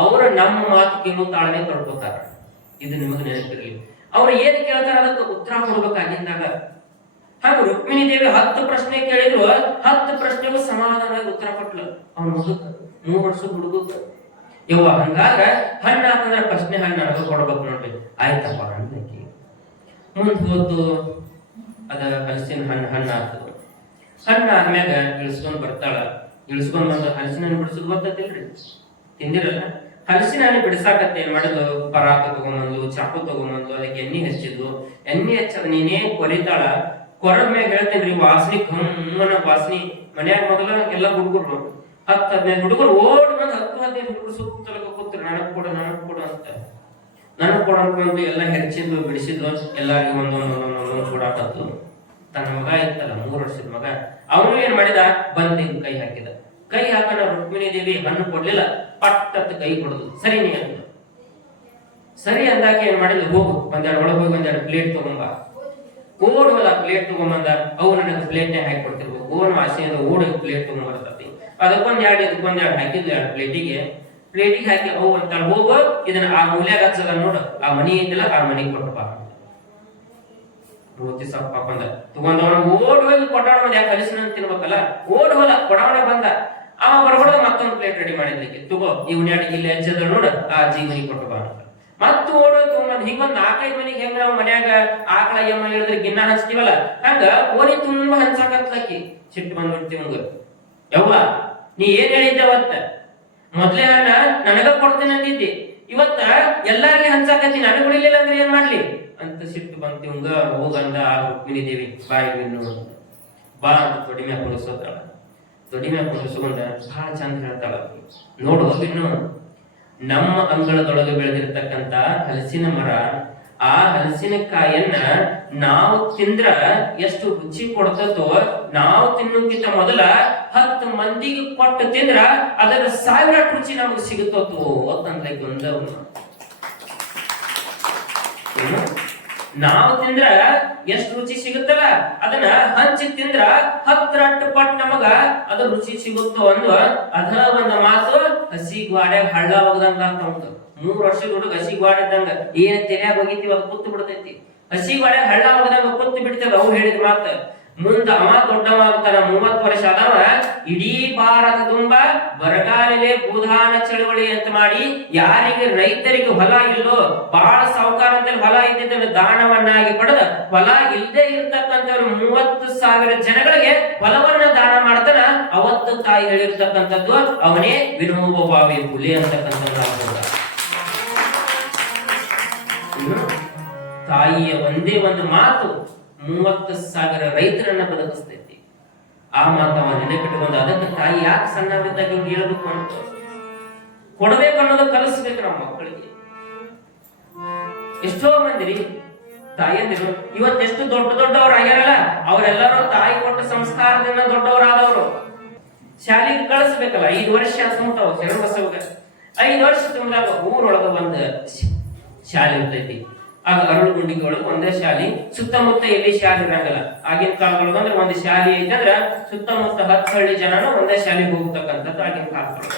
ಅವ್ರ ನಮ್ಮ ಮಾತು ಕೇಳೋ ತಾಳ್ಮೆ ಕಳ್ಕೊತಾರ. ಇದು ನಿಮಗ ನೆನಪಿರ್ಲಿ. ಅವ್ರು ಏನ್ ಕೇಳ್ತಾರ ಅದಕ್ಕೆ ಉತ್ತರ ಕೊಡ್ಬೇಕಾಗಿದ್ದಾಗ. ಹಾಗ ರುಕ್ಮಿಣಿ ದೇವಿ 10 ಪ್ರಶ್ನೆ ಕೇಳಿದ್ರು, 10 ಪ್ರಶ್ನೆಗೂ ಸಮಾಧಾನವಾಗಿ ಉತ್ತರ ಕೊಟ್ಲು. ಅವ್ನ ಹುಡುಗ 3 ವರ್ಷದ ಹುಡುಗ. ಯವ್ವ ಹಂಗಾದ್ರ ಹಣ್ಣ ಆತಂದ್ರ ಪ್ರಶ್ನೆ ಹಣ್ಣು ನನಗ ಕೊಡ್ಬೇಕು ನೋಡ್ರಿ. ಆಯ್ತಪ್ಪ ಹಣ್ಣಕ್ಕೆ ಮುಂದ್ ಹೋದ್ದು ಅದ ಹಲಸಿನ ಹಣ್ಣಾತು. ಹಣ್ಣಾದ್ಮ್ಯಾಗ ಇಳಿಸ್ಕೊಂಡ್ ಬರ್ತಾಳ. ಇಳಿಸ್ಕೊಂಡ್ ಬಂದ ಹಲಸಿನ ಹಣ್ಣು ಬಿಡಿಸೋದು ಗೊತ್ತೈತಿಲ್ರಿ, ತಿಂದಿರಲ್ಲ. ಹಲಸಿನ ಹಣ್ಣು ಬಿಡಿಸಾಕತ್ತೆ ಏನ್ ಮಾಡಿದ್ಲು, ಪರಾಕ ತಗೊಂಬಂದು ಚಾಕು ತಗೊಂಬಂದು ಅದಕ್ಕೆ ಎಣ್ಣೆ ಹಚ್ಚಿದ್ಲು. ಎಣ್ಣೆ ಹಚ್ಚದ ನೀನೇ ಕೊರಿತಾಳ. ಕೊರದ್ಮ್ಯಾಗ ಹೇಳ್ತೇನ್ರಿ ವಾಸನಿ ಕಮ್ಮನ ವಾಸನಿ. ಮನ್ಯಾಗ ಮೊದಲ ಎಲ್ಲ ಹುಡುಗರು 10-15 ಹುಡುಗರು ಓಡ್ ಬಂದ್ 10-15 ಹುಡುಗರು ಸುತ್ತಲಕ ಕೂತ್ರು, ನನಗ್ ಕೊಡು ಅಂತ. ನನಗ್ ಕೊಡ ಅನ್ಕೊಂಡು ಎಲ್ಲ ಹೆಚ್ಚಿದ್ಲು ಬಿಡಿಸಿದ್ಲು. ಎಲ್ಲಾರಿಗೂ ಒಂದೊಂದು ಕೊಡಾಕತ್ತು. ತನ್ನ ಮಗ ಇತ್ತಲ್ಲ 3 ವರ್ಷದ ಮಗ, ಅವನು ಏನ್ ಮಾಡಿದ, ಬಂದ್ ಕೈ ಹಾಕಿದ. ಕೈ ಹಾಕೋಣ ರುಕ್ಮಿಣಿ ದೇವಿ ಹಣ್ಣು ಕೊಡ್ಲಿಲ್ಲ, ಪಟ್ಟತ್ ಕೈ ಕೊಡುದು. ಸರಿ ನೀ ಅಂತ. ಸರಿ ಅಂದಾಕ ಏನ್ ಮಾಡಿದ್ಲು, ಹೋಗು ಒಂದೆರಡು ಒಳಗೆ ಹೋಗಿ ಒಂದೆರಡು ಪ್ಲೇಟ್ ತಗೊಂಬ. ಓಡುವಲ್ಲ ಪ್ಲೇಟ್ ತಗೊಂಬಂದ. ಅವು ನನಗೆ ಪ್ಲೇಟ್ನೇ ಹಾಕಿ ಕೊಡ್ತಿರ್ಬೇಕು. ಓನ್ ಆಸೆಯಿಂದ ಓಡಿ ಪ್ಲೇಟ್ ತಗೊಂಡ್ಬರ್ತತಿ. ಅದಕ್ಕೊಂದೆರಡು ಇದಕ್ಕೊಂದೆರಡು ಹಾಕಿದ್ಲು. 2 ಪ್ಲೇಟಿಗೆ ಹಾಕಿ ಅವು ಅಂತ ಹೋಗು, ಇದನ್ನ ಆ ಮೂಲ್ಯಾಗ ಹಚ್ಚದ ನೋಡು, ಆ ಮನಿ ಐತಿಲ್ಲ ಆ ಮನಿಗೆ ಕೊಟ್ಟು ಬಾ. ರೋತಿ ಸೊಪ್ಪು ಹಾಕೊಂಡ ತಗೊಂಡವನ ಓಡ್ ಹೋಗಿ ಕೊಟ್ಟವನ. ಯಾಕೆ ಹಲಸಿನ ತಿನ್ಬೇಕಲ್ಲ, ಓಡ್ ಹೋದ ಕೊಡವನ ಬಂದ. ಅವ ಬರ್ಬಾರ್ದು ಮತ್ತೊಂದು ಪ್ಲೇಟ್ ರೆಡಿ ಮಾಡಿದ್ಲಿಕ್ಕೆ, ತಗೋ ಇವ್ನ್ಯಾಟಿಗೆ ಇಲ್ಲಿ ಹಚ್ಚದ ನೋಡ, ಆ ಅಜ್ಜಿ ಮನಿಗೆ ಕೊಟ್ಟು ಬಾ ಅಂತ. ಮತ್ತ ಓಡೋ ತಗೊಂಡ್ ಹಿಂಗೊಂದ್ 4-5 ಮನಿಗೆ ಹೆಂಗ ನಾವು ಮನ್ಯಾಗ ಆಕಳ ಎಮ್ಮ ಹೇಳಿದ್ರೆ ಗಿನ್ನ ಹಂಚ್ತೀವಲ್ಲ, ಹಂಗ ಓರಿ ತುಂಬಾ ಹಂಚಾಕತ್ಲಕ್ಕಿ. ಸಿಟ್ಟು ಬಂದ್ಬಿಡ್ತೀವಂಗ. ಯವ್ವ ನೀ ಏನ್ ಹೇಳಿದ್ದೆ ಅವತ್ತ, ಮೊದ್ಲೇ ಹಣ್ಣ ನನಗ ಕೊಡ್ತೇನೆ ಅಂದಿದ್ದಿ, ಇವತ್ತ ಎಲ್ಲಾರ್ಗೆ ಹಂಚಾಕತ್ತಿ, ನನಗ್ ಬಿಡಲಿಲ್ಲ ಅಂದ್ರೆ ಏನ್ ಮಾಡ್ಲಿ ಅಂತ ಸಿಟ್ಟು ಬಂತಿವಂಗ. ಹೋಗಂದ ಆ ರುಕ್ಮಿಣಿ ದೇವಿ ಬಾಯಿ ಬಿನ್ನು ಬಾ ಅಂತ ತೊಡಿ ಮ್ಯಾಗ ಕುಣಿಸೋತಾಳ. ತೊಡಿ ಮ್ಯಾಗ ಕುಣಿಸ್ಕೊಂಡ ಬಹಳ ಚಂದ ಹೇಳ್ತಾಳ, ನೋಡು ಬಿನ್ನು, ನಮ್ಮ ಅಂಗಳದೊಳಗೆ ಬೆಳೆದಿರ್ತಕ್ಕಂತ ಹಲಸಿನ ಮರ, ಆ ಹಲಸಿನಕಾಯನ್ನ ನಾವು ತಿಂದ್ರ ಎಷ್ಟು ರುಚಿ ಕೊಡ್ತದೋ, ನಾವು ತಿನ್ನೋಕ್ಕಿಂತ ಮೊದಲ 10 ಮಂದಿಗೆ ಕೊಟ್ಟು ತಿಂದ್ರ ಅದರ 1000 ರುಚಿ ನಮಗೆ ಸಿಗುತ್ತೋ ಅಂತಂದ್ರೆ ಒಂದವನು. ನಾವು ತಿಂದ್ರ ಎಷ್ಟು ರುಚಿ ಸಿಗುತ್ತಲ್ಲ, ಅದನ್ನ ಹಂಚಿ ತಿಂದ್ರ 10 ಪಟ್ಟು ನಮಗ ಅದ್ರ ರುಚಿ ಸಿಗುತ್ತೋ ಅಂದು ಅದ ಒಂದು ಮಾತು. ಹಸಿ ಗ್ವಾಡ್ಯಾಗ ಹಳ್ಳ ಹೋಗದಂಗ ಅಂತ ಉಂಟು. 3 ವರ್ಷದ ಹುಡುಗ ಹಸಿ ಗ್ವಾಡಿದ್ದಂಗ ಏನ್ ತೆರೆಯಾಗ ಹೋಗಿತೀವಿ ಅದು ಕೂತು ಬಿಡ್ತೈತಿ. ಹಸಿ ಗ್ವಾಡ್ಯಾಗ ಹಳ್ಳ ಹೋಗದಂಗ ಕೂತು ಬಿಡ್ತದ. ಅವ್ರು ಹೇಳಿದ ಮಾತ, ಮುಂದ ಅವ ದೊಡ್ಡವ ಆಗ್ತಾನ, 30 ವರ್ಷ ಆದವ, ಇಡೀ ಭಾರತ ತುಂಬಾ ಬರಗಾಲಲೆ ಭೂದಾನ ಚಳವಳಿ ಅಂತ ಮಾಡಿ, ಯಾರಿಗೆ ರೈತರಿಗೆ ಹೊಲ ಇಲ್ಲೋ, ಬಹಳ ಸಾಹುಕಾರದಲ್ಲಿ ಹೊಲ ಇದ್ದಿದ್ದ ದಾನವನ್ನಾಗಿ ಪಡೆದ, ಹೊಲ ಇಲ್ಲದೆ ಇರ್ತಕ್ಕಂಥವ್ರು 30,000 ಜನಗಳಿಗೆ ಹೊಲವನ್ನ ದಾನ ಮಾಡ್ತಾನ. ಅವತ್ತು ತಾಯಿ ಹೇಳಿರ್ತಕ್ಕಂಥದ್ದು ಅವನೇ ವಿನೋಬ ಭಾವೆ ಹುಲಿ ಅಂತಕ್ಕಂಥ. ತಾಯಿಯ ಒಂದೇ ಒಂದು ಮಾತು 30,000 ರೈತರನ್ನ ಬದುಕಿಸ್ತೈತಿ. ಆ ಮಾತವ ನೆನಪಿಟ್ಟುಕೊಂಡು ಅದಕ್ಕೆ ತಾಯಿ ಯಾಕೆ ಸಣ್ಣವರಿದ್ದಾಗ ಹಿಂಗೆ ಹೇಳ್ಬೇಕು ಅಂತ, ಕೊಡಬೇಕು ಅನ್ನೋದು ಕಲಿಸ್ಬೇಕು ನಮ್ಮ ಮಕ್ಕಳಿಗೆ. ಎಷ್ಟೋ ಮಂದಿ ತಾಯಿಯಂದಿರು ಇವತ್ತೆಷ್ಟು ದೊಡ್ಡವ್ರು ಆಗ್ಯಾರಲ್ಲ, ಅವರೆಲ್ಲರೂ ತಾಯಿ ಕೊಟ್ಟ ಸಂಸ್ಕಾರದಿಂದ ದೊಡ್ಡವರಾದವರು. ಶಾಲೆಗೆ ಕಳಿಸ್ಬೇಕಲ್ಲ, 5 ವರ್ಷ ತುಂಬ್ತಾವ ಶರಣಬಸವಗ. 5 ವರ್ಷ ತುಂಬಿದಾಗ ಊರೊಳಗ ಒಂದು ಶಾಲೆ ಇರ್ತೈತಿ. ಆಗ ಅರಳುಗುಂಡಿಗೆ ಒಳಗೆ ಒಂದೇ ಶಾಲೆ, ಸುತ್ತಮುತ್ತ ಎಲ್ಲಿ ಶಾಲೆ ಇರಂಗಲ್ಲ. ಆಗಿನ ಕಾಲದೊಳಗ ಅಂದ್ರೆ ಒಂದು ಶಾಲೆ ಐತಂದ್ರ ಸುತ್ತಮುತ್ತ 10 ಹಳ್ಳಿ ಜನನು ಒಂದೇ ಶಾಲೆಗೆ ಹೋಗ್ತಕ್ಕಂಥದ್ದು ಆಗಿನ ಕಾಲದೊಳಗ.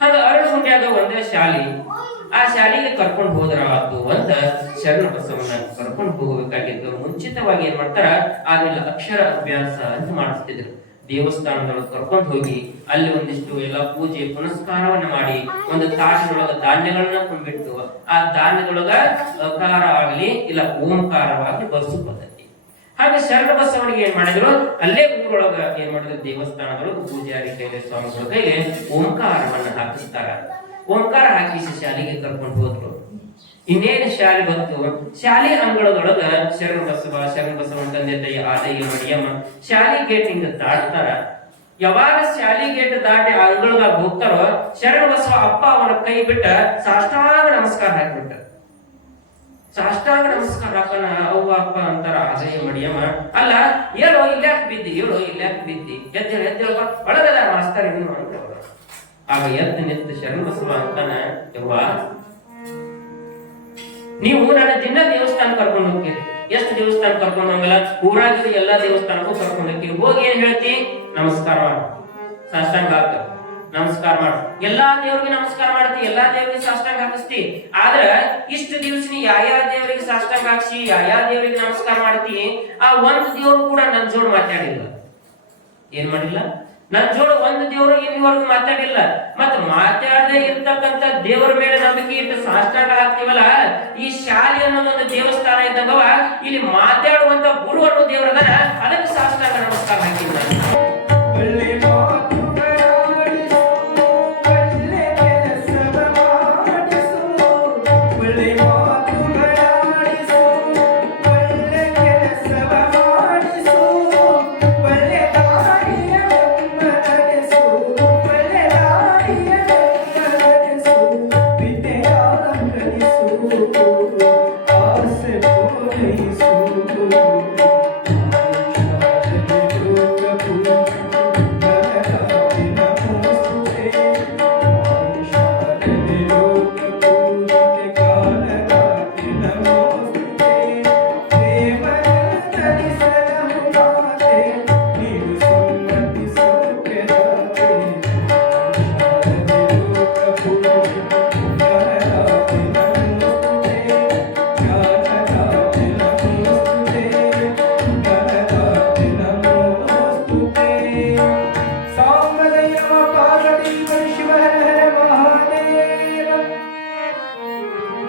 ಹಾಗ ಅರಳುಗುಂಡಿಯಾಗ ಒಂದೇ ಶಾಲೆ. ಆ ಶಾಲೆಗೆ ಕರ್ಕೊಂಡು ಹೋದ್ರಾತು ಅಂತ ಶರಣ ಬಸವಣ್ಣ ಕರ್ಕೊಂಡು ಹೋಗಬೇಕಾಗಿದ್ದು. ಮುಂಚಿತವಾಗಿ ಏನ್ ಮಾಡ್ತಾರ, ಆಗಲ್ಲ ಅಕ್ಷರ ಅಭ್ಯಾಸ ಅಂತ ಮಾಡಿಸ್ತಿದ್ರು. ದೇವಸ್ಥಾನದೊಳಗೆ ಕರ್ಕೊಂಡು ಹೋಗಿ ಅಲ್ಲಿ ಒಂದಿಷ್ಟು ಎಲ್ಲ ಪೂಜೆ ಪುನಸ್ಕಾರವನ್ನ ಮಾಡಿ, ಒಂದು ತಾಟಿನೊಳಗ ಧಾನ್ಯಗಳನ್ನ ತುಂಬಿಟ್ಟು, ಆ ಧಾನ್ಯದೊಳಗ ಅಕಾರ ಆಗಲಿ ಇಲ್ಲ ಓಂಕಾರವಾಗಿ ಬರ್ಸು ಪದ್ಧತಿ. ಹಾಗೆ ಶರಣ ಬಸವನಿಗೆ ಏನ್ ಮಾಡಿದ್ರು, ಅಲ್ಲೇ ಊರೊಳಗ ಏನ್ ಮಾಡಿದ್ರು, ದೇವಸ್ಥಾನದೊಳಗ ಪೂಜಾರಿ ಕೈಲಿ ಸ್ವಾಮಿಗಳ ಕೈಲಿ ಓಂಕಾರವನ್ನ ಹಾಕಿಸ್ತಾರ. ಓಂಕಾರ ಹಾಕಿಸಿ ಶಾಲೆಗೆ ಕರ್ಕೊಂಡು ಹೋದ್ರು. ಇನ್ನೇನು ಶಾಲೆ ಬಂತು, ಶಾಲೆ ಅಂಗಳದೊಳಗ ಶರಣ ಬಸವನ ತಂದೆ ತಾಯಿ ಆದಯ್ಯ ಮಡಿಯಮ್ಮ ಶಾಲೆ ಗೇಟ್ ಹಿಂಗ ದಾಟ್ತಾರ. ಯಾವಾಗ ಶಾಲೆ ಗೇಟ್ ದಾಟಿ ಅಂಗಳದಾಗ ಹೋಗ್ತಾರೋ, ಶರಣ ಬಸವ ಅಪ್ಪ ಅವನ ಕೈ ಬಿಟ್ಟ ಸಾಷ್ಟಾಂಗ ನಮಸ್ಕಾರ ಹಾಕಿಬಿಟ್ಟ. ಸಾಷ್ಟಾಂಗ ನಮಸ್ಕಾರ ಹಾಕನ ಅವ್ವ ಅಪ್ಪ ಅಂತಾರ ಆದಯ್ಯ ಮಡಿಯಮ್ಮ. ಅಲ್ಲ ಹೇಳೋ ಇಲ್ಲಾಕ್ ಬಿದ್ದಿ, ಹೇಳೋ ಇಲ್ಲಾಕ್ ಬಿದ್ದಿ, ಎದ್ದೇಳಪ್ಪ ಒಳಗದ ಮಾಸ್ತರ್ ಇನ್ನು ಅಂತ. ಆಗ ಎದ್ದು ನಿಂತು ಶರಣ ಬಸವ ಅಂತಾನ, ಯವ್ವ ನೀವು ನನ್ನ ದಿನ ದೇವಸ್ಥಾನ ಕರ್ಕೊಂಡು ಹೋಗ್ತೀರಿ, ಎಷ್ಟು ದೇವಸ್ಥಾನ ಕರ್ಕೊಂಡು ಹೋಗಲ್ಲ, ಊರಾಗಿರೋ ಎಲ್ಲಾ ದೇವಸ್ಥಾನಕ್ಕೂ ಕರ್ಕೊಂಡು ಹೋಗ್ತೀವಿ. ಹೋಗಿ ಏನ್ ಹೇಳ್ತಿ? ನಮಸ್ಕಾರ ಮಾಡು, ಸಾಷ್ಟಾಂಗ ಹಾಕ, ನಮಸ್ಕಾರ ಮಾಡು. ಎಲ್ಲಾ ದೇವ್ರಿಗೆ ನಮಸ್ಕಾರ ಮಾಡ್ತಿ, ಎಲ್ಲಾ ದೇವ್ರಿಗೆ ಸಾಷ್ಟಾಂಗ ಹಾಕಿಸ್ತಿ. ಆದ್ರ ಇಷ್ಟು ದಿವಸ ನೀ ಯಾವ ದೇವರಿಗೆ ಸಾಷ್ಟಾಂಗ ಹಾಕ್ಸಿ, ಯಾವ ದೇವರಿಗೆ ನಮಸ್ಕಾರ ಮಾಡ್ತಿ, ಆ ಒಂದ್ ದೇವ್ರು ಕೂಡ ನನ್ ಜೋಡ್ ಮಾತಾಡಿಲ್ಲ. ಏನ್ ಮಾಡಿಲ್ಲ? ನನ್ ಜೋಡ ಒಂದ್ ದೇವ್ರು ಇಲ್ಲಿವರೆಗೂ ಮಾತಾಡಿಲ್ಲ. ಮತ್ ಮಾತಾಡದೆ ಇರ್ತಕ್ಕಂಥ ದೇವರ ಮೇಲೆ ನಂಬಿಕೆ ಇಟ್ಟು ಸಾಷ್ಟಾಂಗ ಹಾಕ್ತಿವಲ್ಲ, ಈ ಶಾಲೆ ಅನ್ನೋದು ಒಂದು ದೇವಸ್ಥಾನ ಇದ್ದಂಗವ, ಇಲ್ಲಿ ಮಾತಾಡುವಂತ ಗುರು ಅನ್ನೋ ದೇವರದನ, ಅದಕ್ಕೆ ಸಾಷ್ಟಾಂಗ ನಮಸ್ಕಾರ ಹಾಕಿಲ್ಲ.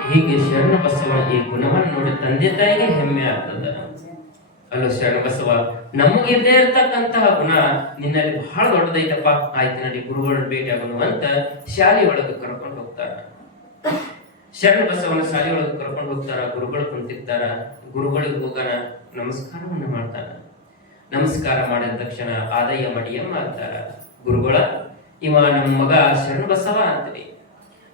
ಹೀಗೆ ಶರಣ ಬಸವ ಈ ಗುಣವನ್ನು ನೋಡಿ ತಂದೆ ತಾಯಿಗೆ ಹೆಮ್ಮೆ ಆಗ್ತದ. ಅಲ್ಲೋ ಶರಣ ಬಸವ, ನಮಗಿದ್ದೇ ಇರ್ತಕ್ಕಂತಹ ಗುಣ ನಿನ್ನಲ್ಲಿ ಬಹಳ ದೊಡ್ಡದೈತಪ್ಪ, ಆಯ್ತು ನಡಿ ಗುರುಗಳನ್ನ ಭೇಟಿ ಆಗೋಣ ಅಂತ ಶಾಲೆ ಒಳಗೆ ಕರ್ಕೊಂಡು ಹೋಗ್ತಾರ. ಶರಣ ಬಸವನ ಶಾಲೆ ಒಳಗೆ ಕರ್ಕೊಂಡು ಹೋಗ್ತಾರ. ಗುರುಗಳು ಕುಂತಿರ್ತಾರ. ಗುರುಗಳಿಗೆ ಹೋಗೋಣ, ನಮಸ್ಕಾರವನ್ನ ಮಾಡ್ತಾನ. ನಮಸ್ಕಾರ ಮಾಡಿದ ತಕ್ಷಣ ಆದಯ್ಯ ಮಡಿಯಮ್ಮ ಅಂತಾರ. ಗುರುಗಳ ಇವ ನಮ್ಮ ಮಗ ಶರಣ ಬಸವ ಅಂತ್ರಿ.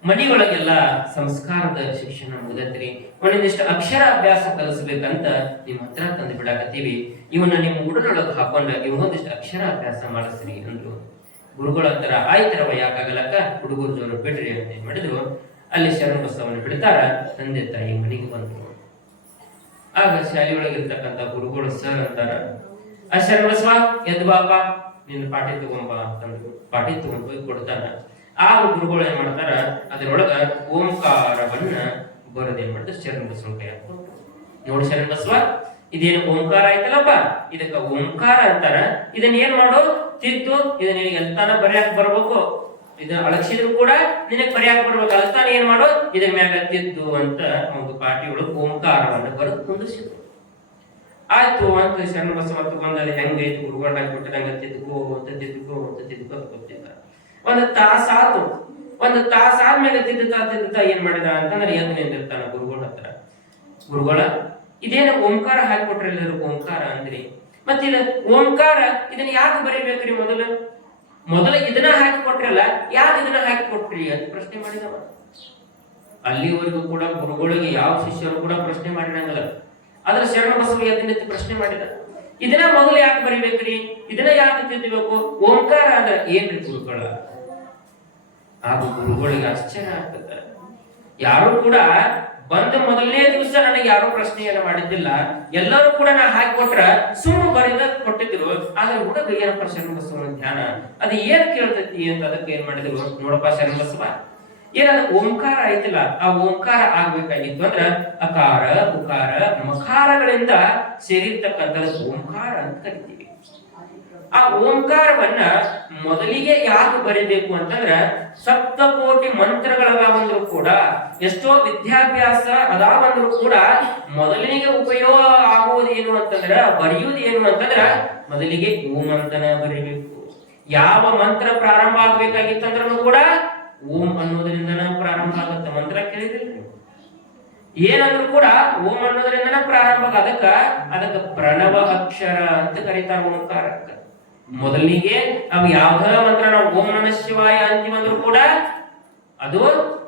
ಮನೆಯೊಳಗೆಲ್ಲ ಸಂಸ್ಕಾರದ ಶಿಕ್ಷಣ ಮುಗಿದತ್ರಿ, ಒಂದಿಷ್ಟು ಅಕ್ಷರ ಅಭ್ಯಾಸ ಕಲಿಸ್ಬೇಕಂತ ನಿಮ್ಮ ಹತ್ರ ತಂದು ಬಿಡಾಕತ್ತೀವಿ. ಇವನ್ನ ನಿಮ್ಮ ಉಡನೊಳಗೆ ಹಾಕೊಂಡ ಇವೊಂದಿಷ್ಟು ಅಕ್ಷರ ಅಭ್ಯಾಸ ಮಾಡಿಸ್ರಿ ಅಂದ್ರು. ಗುರುಗಳ ಹತ್ರ ಆಯ್ತರವ, ಯಾಕಾಗಲಕ್ಕ, ಹುಡುಗರು ಜೋರು ಬಿಡ್ರಿ ಅಂತ ಏನ್ ಮಾಡಿದ್ರು. ಅಲ್ಲಿ ಶರಣ ಬಸವನ ಬಿಡ್ತಾರ. ತಂದೆ ತಾಯಿ ಮನೆಗೆ ಬಂದ್ರು. ಆಗ ಶಾಲೆಯೊಳಗಿರ್ತಕ್ಕಂಥ ಗುರುಗಳು ಸರ್ ಅಂತಾರ, ಆ ಶರಣ ಬಸವ ಎದ್ದು ಬಾಪ, ನಿನ್ನ ಪಾಠಿ ತಗೊಂಬ ಅಂತಂದ್ರು. ಪಾಠಿ ತಗೊಂಡ್ ಹೋಗಿ ಕೊಡ್ತಾನ. ಆ ಗುರುಗಳು ಏನ್ ಮಾಡ್ತಾರ, ಅದರೊಳಗ ಓಂಕಾರವನ್ನ ಬರೋದೇನ್ ಮಾಡ್ತಾರೆ, ಶರಣ ಬಸವನ ಕೈ ಹಾಕ್ಕೊಟ್ರು. ನೋಡಿ ಶರಣ ಬಸವ, ಇದೇನು ಓಂಕಾರ ಆಯ್ತಲ್ಲಪ್ಪ, ಇದಕ್ಕ ಓಂಕಾರ ಅಂತಾರ. ಇದನ್ನ ಏನ್ ಮಾಡು, ತಿದ್ದು ಇದನ್ನ ಎಂತಾನ ಬರ್ಯಾಕ ಬರ್ಬೇಕು, ಇದನ್ನ ಅಳಕ್ಷಿದ್ರು ಕೂಡ ನಿನಗ್ ಬರ್ಯಾಕ ಬರ್ಬೇಕು, ಅಲ್ತಾನ ಏನ್ ಮಾಡು, ಇದನ್ನ ಮ್ಯಾಗ ತಿದ್ದು ಅಂತ ಒಂದು ಪಾಠಿ ಒಳಗ ಓಂಕಾರವನ್ನ ಬರೆದು ಕುಂದಿಸಿದ್ರು. ಆಯ್ತು ಅಂತ ಶರಣ ಬಸವ ತಗೊಂಡಲ್ಲಿ ಹೆಂಗೈತು ಗುರುಗಳನ್ನ ಕೊಟ್ಟಿದಂಗ ತಿದ್ದುಕೋ ಅಂತ ತಿದ್ದುಕೋ ಅಂತ ತಿದ್ದುಕೋ ಗೊತ್ತಿಲ್ಲ. ಒಂದು ತಾಸ ಆತು. ಒಂದು ತಾಸ ಆದ್ಮೇಲೆ ತಿದ್ದುತ್ತಾ ಏನ್ ಮಾಡಿದ ಅಂತಂದ್ರೆ ಎದ್ದು ನಿಂತಿರ್ತಾನ ಗುರುಗಳ ಹತ್ರ. ಗುರುಗಳ, ಇದೇನು ಓಂಕಾರ ಹಾಕಿಕೊಟ್ರಿ, ಎಲ್ಲರೂ ಓಂಕಾರ ಅಂದ್ರಿ, ಮತ್ತೆ ಇದು ಓಂಕಾರ ಇದನ್ನ ಯಾಕೆ ಬರೀಬೇಕ್ರಿ? ಮೊದಲು ಇದನ್ನ ಹಾಕಿ ಕೊಟ್ರಲ್ಲ, ಯಾಕೆ ಇದನ್ನ ಹಾಕಿ ಕೊಟ್ರಿ ಅಂತ ಪ್ರಶ್ನೆ ಮಾಡಿದವ. ಅಲ್ಲಿವರೆಗೂ ಕೂಡ ಗುರುಗಳಿಗೆ ಯಾವ ಶಿಷ್ಯರು ಕೂಡ ಪ್ರಶ್ನೆ ಮಾಡಿರಂಗಲ್ಲ. ಆದ್ರೆ ಶರಣ ಬಸವ ಎದ್ದು ನಿಂತು ಪ್ರಶ್ನೆ ಮಾಡಿದ, ಇದನ್ನ ಮೊದಲು ಯಾಕೆ ಬರಿಬೇಕ್ರಿ, ಇದನ್ನ ಯಾಕೆ ತಿದ್ದಬೇಕು, ಓಂಕಾರ ಅಂದ್ರೆ ಏನ್ರಿ ಗುರುಗಳ? ಆಗ ಗುರುಗಳಿಗೆ ಆಶ್ಚರ್ಯ ಆಗ್ತದ. ಯಾರು ಕೂಡ ಬಂದ ಮೊದಲನೇ ದಿವಸ ನನಗೆ ಯಾರು ಪ್ರಶ್ನೆಯನ್ನ ಮಾಡಿದ್ದಿಲ್ಲ. ಎಲ್ಲರೂ ಕೂಡ ನಾ ಹಾಕಿ ಕೊಟ್ರ ಸುಮ್ಮ ಬರೆದ ಕೊಟ್ಟಿದ್ರು. ಆದ್ರೆ ಹುಡುಗ ಏನಪ್ಪ ಶರಣ ಬಸವನ ಧ್ಯಾನ ಅದು ಏನ್ ಕೇಳ್ತೈತಿ ಅಂತ ಅದಕ್ಕೆ ಏನ್ ಮಾಡಿದ್ರು, ನೋಡಪ್ಪ ಶರಣ ಬಸವ, ಏನಾದ ಓಂಕಾರ ಐತಿಲ್ಲ, ಆ ಓಂಕಾರ ಆಗ್ಬೇಕಾಗಿತ್ತು ಅಂದ್ರ ಅಕಾರ ಉಕಾರ ಮಕಾರಗಳಿಂದ ಸೇರಿರ್ತಕ್ಕಂಥ ಓಂಕಾರ ಅಂತ ಕರಿತೀವಿ. ಆ ಓಂಕಾರವನ್ನ ಮೊದಲಿಗೆ ಯಾಕೆ ಬರಿಬೇಕು ಅಂತಂದ್ರ, ಸಪ್ತಕೋಟಿ ಮಂತ್ರಗಳಾವಂದ್ರು ಕೂಡ, ಎಷ್ಟೋ ವಿದ್ಯಾಭ್ಯಾಸ ಅದಾವಂದ್ರು ಕೂಡ ಮೊದಲಿಗೆ ಉಪಯೋಗ ಆಗುವುದು ಏನು ಅಂತಂದ್ರ, ಬರೆಯುವುದು ಏನು ಅಂತಂದ್ರ ಮೊದಲಿಗೆ ಓಂ ಅಂತನ ಬರಿಬೇಕು. ಯಾವ ಮಂತ್ರ ಪ್ರಾರಂಭ ಆಗ್ಬೇಕಾಗಿತ್ತಂದ್ರೂ ಕೂಡ ಓಂ ಅನ್ನೋದ್ರಿಂದನ ಪ್ರಾರಂಭ ಆಗುತ್ತೆ. ಮಂತ್ರ ಕೇಳಿದ್ರಿ ಏನಂದ್ರು ಕೂಡ ಓಂ ಅನ್ನೋದ್ರಿಂದನ ಪ್ರಾರಂಭ. ಅದಕ್ಕ ಪ್ರಣವ ಅಕ್ಷರ ಅಂತ ಕರೀತಾರ ಓಂಕಾರಕ್ಕ. ಮೊದಲಿಗೆ ನಾವು ಯಾವ್ದಾರ ಮಂತ್ರ ನಾವು ಓಂ ನಮಃ ಶಿವಾಯ ಅಂತೀವಂದ್ರು ಕೂಡ ಅದು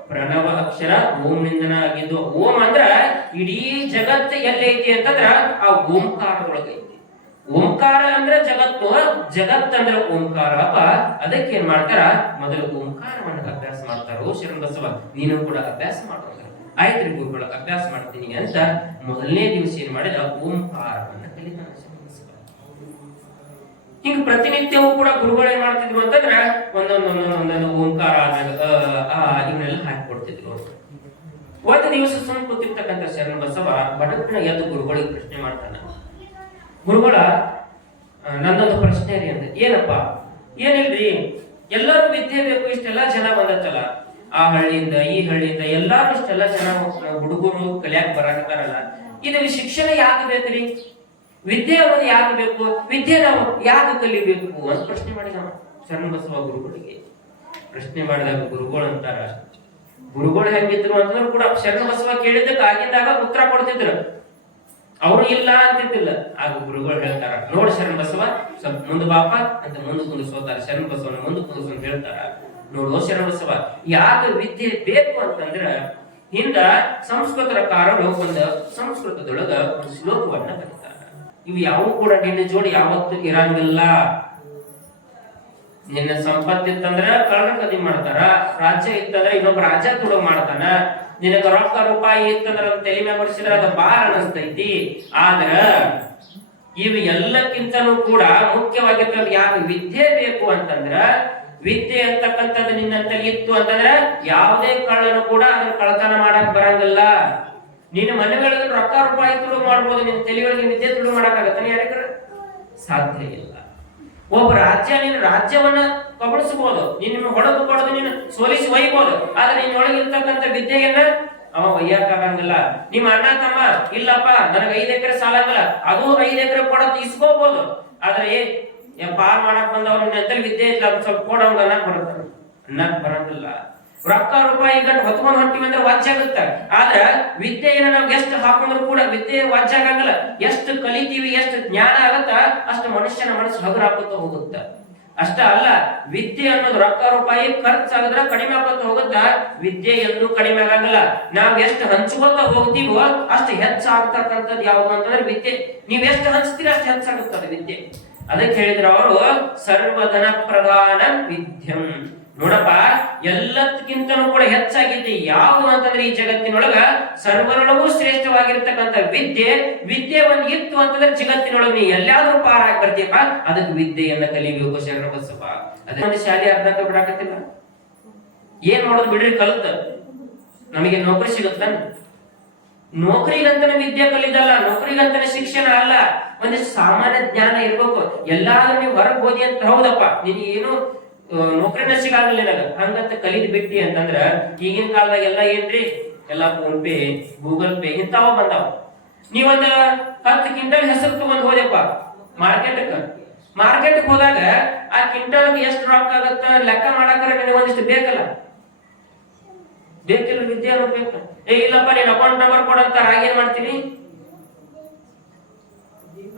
ಪ್ರಣವ ಅಕ್ಷರ ಓಂ ನಿಂದನ ಆಗಿದ್ದು. ಓಂ ಅಂದ್ರ ಇಡೀ ಜಗತ್ತು ಎಲ್ಲೈತಿ ಅಂತಂದ್ರ ಆ ಓಂಕಾರದೊಳಗೈತಿ. ಓಂಕಾರ ಅಂದ್ರೆ ಜಗತ್ತು, ಜಗತ್ತಂದ್ರೆ ಓಂಕಾರ. ಅದಕ್ಕೆ ಏನ್ ಮಾಡ್ತಾರ, ಮೊದಲು ಓಂಕಾರವನ್ನು ಅಭ್ಯಾಸ ಮಾಡ್ತಾರೋ ಶರಣ ಬಸವ, ನೀನು ಕೂಡ ಅಭ್ಯಾಸ ಮಾಡೋಣ. ಆಯ್ತ್ರಿ ಗುರುಗಳ ಅಭ್ಯಾಸ ಮಾಡ್ತೀನಿ ಅಂತ ಮೊದಲನೇ ದಿವಸ ಏನ್ ಮಾಡಿದ ಓಂಕಾರವನ್ನ ಕಲಿತಾನ ಶರಣಬಸವ. ಹಿಂಗ ಪ್ರತಿನಿತ್ಯವೂ ಕೂಡ ಗುರುಗಳು ಏನ್ ಮಾಡ್ತಿದ್ರು ಅಂತಂದ್ರ ಒಂದೊಂದೊಂದೊಂದೊಂದು ಓಂಕಾರ ಇವನ್ನೆಲ್ಲ ಹಾಕಿಕೊಡ್ತಿದ್ರು. ಒಂದು ದಿವಸ ಸುಮ್ ಕೂತಿರ್ತಕ್ಕಂಥ ಶರಣಬಸವ ಬಡಕ್ನ ಎದ್ದು ಗುರುಗಳಿಗೆ ಪ್ರಶ್ನೆ ಮಾಡ್ತಾನ. ಗುರುಗಳ ನನ್ನೊಂದು ಪ್ರಶ್ನೆ ರೀ ಅಂತ. ಏನಪ್ಪ? ಏನಿಲ್ರಿ, ಎಲ್ಲರೂ ವಿದ್ಯೆ ಬೇಕು, ಇಷ್ಟೆಲ್ಲಾ ಜನ ಬಂದತ್ತಲ್ಲ, ಆ ಹಳ್ಳಿಯಿಂದ ಈ ಹಳ್ಳಿಯಿಂದ ಎಲ್ಲಾರು ಇಷ್ಟೆಲ್ಲಾ ಜನ ಹುಡುಗರು ಕಲಿಯಾಕ ಬರಾಕತ್ತಾರಲ್ಲ, ಇದು ಶಿಕ್ಷಣ ಯಾಕೆ ಬೇಕ್ರಿ? ವಿದ್ಯೆ ಅನ್ನೋದು ಯಾಕೆ ಬೇಕು? ವಿದ್ಯೆ ನಾವು ಯಾಕೆ ಕಲಿಬೇಕು ಅಂತ ಪ್ರಶ್ನೆ ಮಾಡಿದ ಶರಣಬಸವ ಗುರುಗಳಿಗೆ. ಪ್ರಶ್ನೆ ಮಾಡಿದಾಗ ಗುರುಗಳು ಅಂತಾರ, ಗುರುಗಳು ಹೆಂಗಿದ್ರು ಅಂತಂದ್ರು ಕೂಡ ಶರಣಬಸವ ಕೇಳಿದ್ದಕ್ಕೆ ಆಗಿದ್ದಾಗ ಉತ್ತರ ಕೊಡ್ತಿದ್ರು, ಅವರು ಇಲ್ಲ ಅಂತಿದ್ದಿಲ್ಲ. ಆಗ ಗುರುಗಳು ಹೇಳ್ತಾರ, ನೋಡ್ ಶರಣಬಸವ ಸ್ವಲ್ಪ ಮುಂದ್ ಬಾಪ ಅಂತ ಮುಂದೆ ಕುಂದಿಸೋತಾರ. ಶರಣಬಸವನ ಮುಂದೆ ಕುಂದಿಸ್ ಹೇಳ್ತಾರ. ನೋಡೋ ಶರಣಬಸವ, ಯಾಕೆ ವಿದ್ಯೆ ಬೇಕು ಅಂತಂದ್ರ ಹಿಂದ ಸಂಸ್ಕೃತಕಾರರು ಒಂದು ಸಂಸ್ಕೃತದೊಳಗ ಒಂದು ಶ್ಲೋಕವನ್ನ ಬರೀತಾರ. ಇವು ಯಾವ ಕೂಡ ನಿನ್ನ ಜೋಡಿ ಯಾವತ್ತೂ ಇರಂಗಿಲ್ಲ. ನಿನ್ನ ಸಂಪತ್ತಿತ್ತಂದ್ರ ಕಳ್ಳ ಕದಿ ಮಾಡ್ತಾರ, ರಾಜ್ಯ ಇತ್ತಂದ್ರ ಇನ್ನೊಬ್ಬ ರಾಜ್ಯ ತುಡುಗ್ ಮಾಡ್ತಾನ, ನಿನಗ ರೊಕ್ಕ ರೂಪಾಯಿ ಇತ್ತಂದ್ರ ತಲೆ ಮ್ಯಾಗ ಹೊಡಿಸಿದ್ರ ಅದ ಬಾಳ ಅನಸ್ತೈತಿ. ಆದ್ರ ಇವು ಎಲ್ಲಕ್ಕಿಂತನೂ ಕೂಡ ಮುಖ್ಯವಾಗಿರ್ತದ ಯಾಕೆ ವಿದ್ಯೆ ಬೇಕು ಅಂತಂದ್ರ, ವಿದ್ಯೆ ಅಂತಕ್ಕಂಥದ್ದು ನಿನ್ನಂತಲ್ಲಿ ಇತ್ತು ಅಂತಂದ್ರ ಯಾವುದೇ ಕಳ್ಳನು ಕೂಡ ಅದನ್ನ ಕಳ್ಳತನ ಮಾಡಕ್ ಬರಂಗಿಲ್ಲ. ನಿನ್ನ ಮನೆಗಳಿಗೆ ರೊಕ್ಕ ರೂಪಾಯಿ ತುಳು ಮಾಡ್ಬೋದು, ನಿನ್ನ ತಲೆಯೊಳಗೆ ವಿದ್ಯೆ ತುಳು ಮಾಡಕ್ ಆಗತ್ತಾನೆ? ಯಾರಿಗಾರ ಸಾಧ್ಯ ಇಲ್ಲ. ಒಬ್ಬ ರಾಜ್ಯ ನಿನ್ನ ರಾಜ್ಯವನ್ನ ಕಬಳಿಸಬಹುದು, ನಿನ್ನ ಹೊಡೆದು ಕೊಡದು ನಿನ್ನ ಸೋಲಿಸಿ ಒಯ್ಬಹುದು. ಆದ್ರೆ ನಿನ್ನೊಳಗೆ ಇರ್ತಕ್ಕಂಥ ವಿದ್ಯೆಯನ್ನ ಅವ ಒಯ್ಯಕ್ಕಾಗಂಗಿಲ್ಲ. ನಿಮ್ಮ ಅಣ್ಣ ತಮ್ಮ ಇಲ್ಲಪ್ಪ ನನಗೆ 5 ಎಕರೆ ಸಾಲ ಆಗಲ್ಲ, ಅದು 5 ಎಕರೆ ಕೊಡತ್ ಇಸ್ಕೋಬಹುದು. ಆದ್ರೆ ಪಾರ್ ಮಾಡಕ್ ಬಂದವ್ರು ನಿನ್ನ ವಿದ್ಯೆ ಇಲ್ಲ, ಸ್ವಲ್ಪ ಕೊಡೋಂಗ ಅನ್ನಕ್ ಬರುತ್ತೆ, ಅನ್ನಕ್ ಬರಂಗಿಲ್ಲ. ರೊಕ್ಕ ರೂಪಾಯಿ ಗಂಟು ಹೊತ್ಕೊಂಡ್ ಹೊಂಟಿವಿ ಅಂದ್ರೆ ವಾಜ್ಯ ಆಗುತ್ತ. ಆದ್ರ ವಿದ್ಯೆಯನ್ನ ನಾವು ಎಷ್ಟು ಹಾಕೊಂಡ್ರು ಕೂಡ ವಿದ್ಯೆ ವಾಜ್ಯ ಆಗಂಗಿಲ್ಲ. ಎಷ್ಟು ಕಲಿತೀವಿ, ಎಷ್ಟು ಜ್ಞಾನ ಆಗತ್ತ, ಅಷ್ಟು ಮನುಷ್ಯನ ಮನಸ್ಸು ಹಗುರ ಹಾಕುತ್ತ ಹೋಗುತ್ತ. ಅಷ್ಟ ಅಲ್ಲ, ವಿದ್ಯೆ ಅನ್ನೋದು ರೊಕ್ಕ ರೂಪಾಯಿ ಖರ್ಚಾಗಿದ್ರೆ ಕಡಿಮೆ ಆಗುತ್ತ ಹೋಗುತ್ತ, ವಿದ್ಯೆ ಎಂದೂ ಕಡಿಮೆ ಆಗಂಗಿಲ್ಲ. ನಾವ್ ಎಷ್ಟು ಹಂಚ್ಕೋತ ಹೋಗ್ತೀವೋ ಅಷ್ಟು ಹೆಚ್ಚಾಗ್ತಕ್ಕಂಥದ್ದು ಯಾವುದು ಅಂತಂದ್ರೆ ವಿದ್ಯೆ. ನೀವ್ ಎಷ್ಟು ಹಂಚ್ತೀರ ಅಷ್ಟು ಹೆಚ್ಚಾಗುತ್ತದೆ ವಿದ್ಯೆ. ಅದಕ್ಕೆ ಹೇಳಿದ್ರು ಅವರು, ಸರ್ವಧನ ಪ್ರಧಾನ ವಿದ್ಯಂ. ನೋಡಪ್ಪ, ಎಲ್ಲದಕ್ಕಿಂತನೂ ಕೂಡ ಹೆಚ್ಚಾಗಿದೆ ಯಾವುದು ಅಂತಂದ್ರೆ ಈ ಜಗತ್ತಿನೊಳಗ ಸರ್ವರೊಳಗೂ ಶ್ರೇಷ್ಠವಾಗಿರ್ತಕ್ಕಂಥ ವಿದ್ಯೆ. ವಿದ್ಯೆ ಒಂದ್ ಇತ್ತು ಅಂತಂದ್ರೆ ಜಗತ್ತಿನೊಳಗ ನೀ ಎಲ್ಲಾದ್ರೂ ಪಾರಾಗಿ ಬರ್ತೀಯಪ್ಪ, ಅದಕ್ಕೆ ವಿದ್ಯೆಯನ್ನ ಕಲಿಬೇಕು ಶರಣಬಸವ. ಅದೇ ಒಂದು ಶಾಲೆ ಅರ್ಧಕ್ಕೆ ಬಿಡಾಕತ್ತಿಲ್ಲ. ಏನ್ ಮಾಡೋದು ಬಿಡ್ರಿ, ಕಲಿತ ನಮಗೆ ನೌಕರಿ ಸಿಗುತ್ತ? ನೌಕರಿಗಂತನೇ ವಿದ್ಯೆ ಕಲಿದಲ್ಲ, ನೌಕರಿಗಂತನೇ ಶಿಕ್ಷಣ ಅಲ್ಲ. ಒಂದಿಷ್ಟು ಸಾಮಾನ್ಯ ಜ್ಞಾನ ಇರ್ಬೇಕು. ಎಲ್ಲಾದ್ರೂ ನೀವು ಹೊರಗೆ ಹೋದಿ ಅಂತ ಹೌದಪ್ಪ, ನೀನ್ ಏನು ನೌಕರಿನ ಸಿಗಂಗಿಲ್ಲ ನನಗ ಹಂಗಂತ ಕಲಿದ್ ಬಿಟ್ಟಿ ಅಂತಂದ್ರ, ಈಗಿನ ಕಾಲದಾಗ ಎಲ್ಲ ಏನ್ರಿ, ಎಲ್ಲಾ ಫೋನ್ ಪೇ, ಗೂಗಲ್ ಪೇ ಇಂತಾವ ಬಂದಾವ. ನೀವೊಂದ 10 ಕ್ವಿಂಟಲ್ ಹೆಸರು ತಗೊಂಡ್ ಹೋದಪ್ಪ ಮಾರ್ಕೆಟ್ ಹೋದಾಗ ಆ ಕ್ವಿಂಟಲ್ ಎಷ್ಟು ರೊಕ್ಕ ಆಗತ್ತ ಲೆಕ್ಕ ಮಾಡಾಕರ ನಿನಗೆ ಒಂದಿಷ್ಟು ಬೇಕಲ್ಲ, ಬೇಕಿಲ್ಲ ವಿದ್ಯೆ ಅನ್ನೋದು ಬೇಕು. ಇಲ್ಲಪ್ಪ ನೀನ್ ಅಕೌಂಟ್ ನಂಬರ್ ಕೊಡಂತಾರ, ಆಗೇನ್ ಮಾಡ್ತೀನಿ?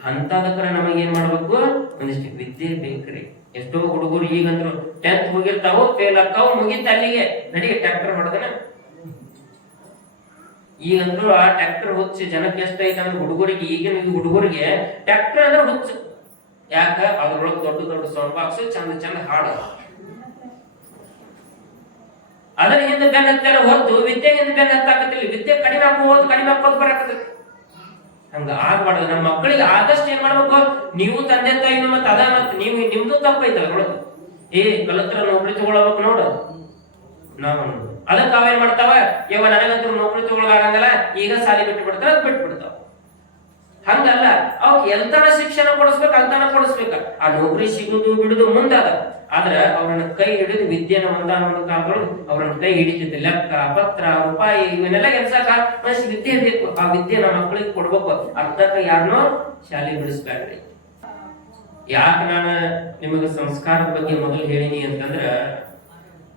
ಅಂತದಕ್ರ ನಮಗೇನ್ ಮಾಡ್ಬೇಕು, ಒಂದಿಷ್ಟು ವಿದ್ಯೆ ಬೇಕ್ರಿ. ಎಷ್ಟೋ ಹುಡುಗರು ಈಗಂದ್ರು 10th ಹೋಗಿರ್ತಾವ, ಫೇಲ್ ಆಗ್ತಾವ, ಮುಗಿತ ಅಲ್ಲಿಗೆ, ನಡಿ ಟ್ರ್ಯಾಕ್ಟರ್ ಹೊಡೆದನ. ಈಗಂದ್ರು ಆ ಟ್ರ್ಯಾಕ್ಟರ್ ಹುಚ್ಚು ಜನಕ್ಕೆ ಎಷ್ಟೈತೆ ಅಂದ್ರೆ ಹುಡುಗರಿಗೆ, ಈಗಿನ ಹುಡುಗರಿಗೆ ಟ್ರ್ಯಾಕ್ಟರ್ ಅಂದ್ರೆ ಹುಚ್ಚು. ಯಾಕ? ಅದ್ರೊಳಗೆ ದೊಡ್ಡ ದೊಡ್ಡ ಸೌಂಡ್ ಬಾಕ್ಸ್, ಚಂದ ಹಾಡು. ಅದರ ಹಿಂದೆ ಬೆನ್ನ ಹತ್ತಾರ ಹೊರತು ವಿದ್ಯೆ ಹಿಂದೆ ಬೆನ್ನ ಹತ್ತಾಕತ್ತಿಲ್ಲ. ವಿದ್ಯೆ ಕಡಿಮೆ ಹಾಕೋದು ಬರಾಕತ್ತ. ಹಂಗ ಆಗ್ಬಾರ್ದು. ನಮ್ಮ ಮಕ್ಕಳಿಗೆ ಆದಷ್ಟು ಏನ್ ಮಾಡ್ಬೇಕು, ನೀವು ತಂದೆ ತಾಯಿನು ಮತ್ತ ಅದ ಮತ್ ನೀವು ನಿಮ್ದು ತಪ್ಪೈತಲ್ಲ ನೋಡೋದು. ಕಲತ್ರ ನೌಕರಿ ತಗೊಳ್ಬೇಕು ನೋಡು. ನಾವು ಅದಕ್ಕೆ ಅವೇನ್ ಮಾಡ್ತಾವ, ನನಗಂತೂ ನೌಕರಿ ತಗೊಳಕಾಗಂಗಲ್ಲ, ಈಗ ಸಾಲಿ ಬಿಟ್ಬಿಡ್ತಾವ, ಬಿಟ್ಬಿಡ್ತಾವ. ಹಂಗಲ್ಲ, ಅವಕ್ಕೆ ಎಂತನ ಶಿಕ್ಷಣ ಕೊಡಿಸ್ಬೇಕು ಅಂತಾನ ಕೊಡಿಸ್ಬೇಕ. ಆ ನೌಕರಿ ಸಿಗುದು ಬಿಡುದು ಮುಂದಾದ. ಆದ್ರ ಅವ್ರನ್ನ ಕೈ ಹಿಡಿದು ವಿದ್ಯೆನ ಒಂದಾನೊಂದು ಕಾಲಗಳು ಅವ್ರನ್ನ ಕೈ ಹಿಡಿತಿದ್ದೆ. ಲೆಕ್ಕ, ಪತ್ರ, ರೂಪಾಯಿ ಇವನ್ನೆಲ್ಲ ಎನ್ಸಾಕ ಮನುಷ್ಯ ವಿದ್ಯೆ ಬೇಕು. ಆ ವಿದ್ಯೆ ನಮ್ಮ ಮಕ್ಕಳಿಗೆ ಕೊಡ್ಬೇಕು. ಅರ್ಥಕ್ಕೆ ಯಾರನ್ನೋ ಶಾಲೆ ಬಿಡಿಸ್ಬೇಡ್ರಿ. ಯಾಕೆ ನಾನು ನಿಮಗೆ ಸಂಸ್ಕಾರದ ಬಗ್ಗೆ ಮೊದಲು ಹೇಳಿನಿ ಅಂತಂದ್ರ,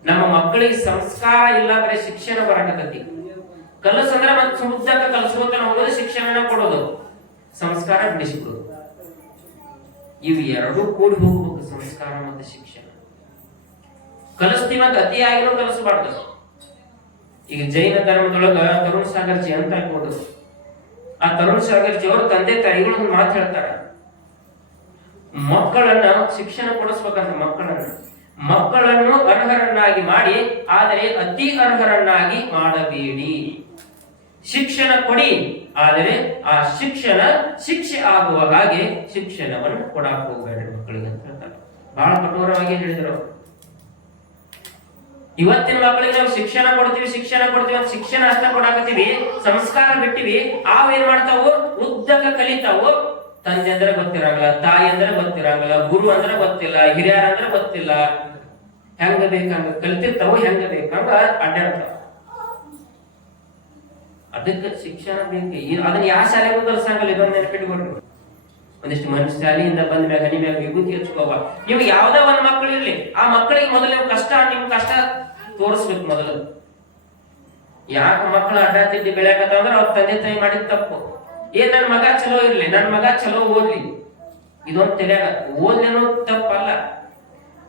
ನಮ್ಮ ಮಕ್ಕಳಿಗೆ ಸಂಸ್ಕಾರ ಇಲ್ಲ ಬರೀ ಶಿಕ್ಷಣ ಬರಾಕತ್ತಿ. ಕಲಸಂದ್ರ ಮತ್ತೆ ಸಮುದ್ರಕ್ಕೆ ಕಲಸೋತನ ಹೋಗೋದು, ಶಿಕ್ಷಣ ಕೊಡೋದು, ಸಂಸ್ಕಾರ ಬಿಡಿಸ್ಬಿಡೋದು. ಇವು ಎರಡೂ ಕೂಡಿ ಹೋಗ್ಬೇಕು, ಸಂಸ್ಕಾರ ಮತ್ತು ಶಿಕ್ಷಣ. ಕಲಿಸ್ತೀವಂತ ಅತಿಯಾಗಿನೂ ಕಲಿಸಬಾರ್ದು. ಈಗ ಜೈನ ಧರ್ಮದೊಳಗ ತರುಣ್ ಸಾಗರ್ಜಿ ಅಂತ ಕೊಡುದು. ಆ ತರುಣ್ ಸಾಗರ್ಜಿ ಅವರು ತಂದೆ ತಾಯಿಗಳು ಒಂದು ಮಾತು ಹೇಳ್ತಾರ, ಮಕ್ಕಳನ್ನ ಶಿಕ್ಷಣ ಕೊಡಿಸ್ಬೇಕಂತ ಮಕ್ಕಳನ್ನು ಅರ್ಹರನ್ನಾಗಿ ಮಾಡಿ, ಆದರೆ ಅತಿ ಅರ್ಹರನ್ನಾಗಿ ಮಾಡಬೇಡಿ. ಶಿಕ್ಷಣ ಕೊಡಿ, ಆದರೆ ಆ ಶಿಕ್ಷಣ ಶಿಕ್ಷೆ ಆಗುವ ಹಾಗೆ ಶಿಕ್ಷಣವನ್ನು ಕೊಡಾಕ್ ಹೋಗಬೇಡ್ರಿ ಮಕ್ಕಳಿಗೆ ಅಂತ ಹೇಳ್ತಾರೆ. ಬಹಳ ಕಠೋರವಾಗಿ ಹೇಳಿದ್ರು. ಇವತ್ತಿನ ಮಕ್ಕಳಿಗೆ ನಾವು ಶಿಕ್ಷಣ ಕೊಡ್ತೀವಿ ಅಂತ ಶಿಕ್ಷಣ ಅಷ್ಟ ಕೊಡಾಕತ್ತೀವಿ, ಸಂಸ್ಕಾರ ಬಿಟ್ಟಿವಿ. ಏನ್ ಮಾಡ್ತಾವು? ಉದ್ದಕ ಕಲಿತಾವು. ತಂದೆ ಅಂದ್ರೆ ಗೊತ್ತಿರಂಗಿಲ್ಲ, ತಾಯಿ ಅಂದ್ರೆ ಗೊತ್ತಿರಂಗಿಲ್ಲ, ಗುರು ಅಂದ್ರೆ ಗೊತ್ತಿಲ್ಲ, ಹಿರಿಯರ ಅಂದ್ರೆ ಗೊತ್ತಿಲ್ಲ. ಹೆಂಗ ಬೇಕಂಗ ಕಲಿತಿರ್ತಾವ, ಹೆಂಗ ಬೇಕಂಗ ಅಡ್ಡಾಡ್ತಾವ. ಅದಕ್ಕೆ ಶಿಕ್ಷಣ ಬೇಕು. ಅದನ್ನ ಯಾವ ಶಾಲೆಗೂ ಕಲ್ಸಂಗಲ್ಲ. ಇದೊಂದು ನೆನಪಿಟ್ಕೊಡ್ರಿ. ಒಂದಿಷ್ಟು ಮನುಷ್ಯ ಶಾಲೆಯಿಂದ ಬಂದ ಮ್ಯಾಗ ಹನಿ ಮ್ಯಾಗ ವಿಭೂತಿ ಹಚ್ಕೋವ. ನೀವು ಯಾವ್ದೋ ಒಂದ್ ಮಕ್ಕಳು ಇರ್ಲಿ, ಆ ಮಕ್ಕಳಿಗೆ ಮೊದಲು ನಿಮ್ ಕಷ್ಟ ತೋರಿಸ್ಬೇಕು. ಮೊದಲು ಯಾಕೆ ಮಕ್ಕಳು ಅಡ್ಡಾಡ್ತಿದ್ದಿ ಬೆಳೆಯಕತ್ತ ಅಂದ್ರೆ ಅವ್ರ ತಂದೆ ತಾಯಿ ಮಾಡಿದ ತಪ್ಪು. ನನ್ ಮಗ ಚಲೋ ಇರ್ಲಿ, ನನ್ ಮಗ ಚಲೋ ಓದ್ಲಿ, ಇದೊಂದು ತಿಳಿಯಾಗ. ಓದ್ಲೇನೋ ತಪ್ಪಲ್ಲ.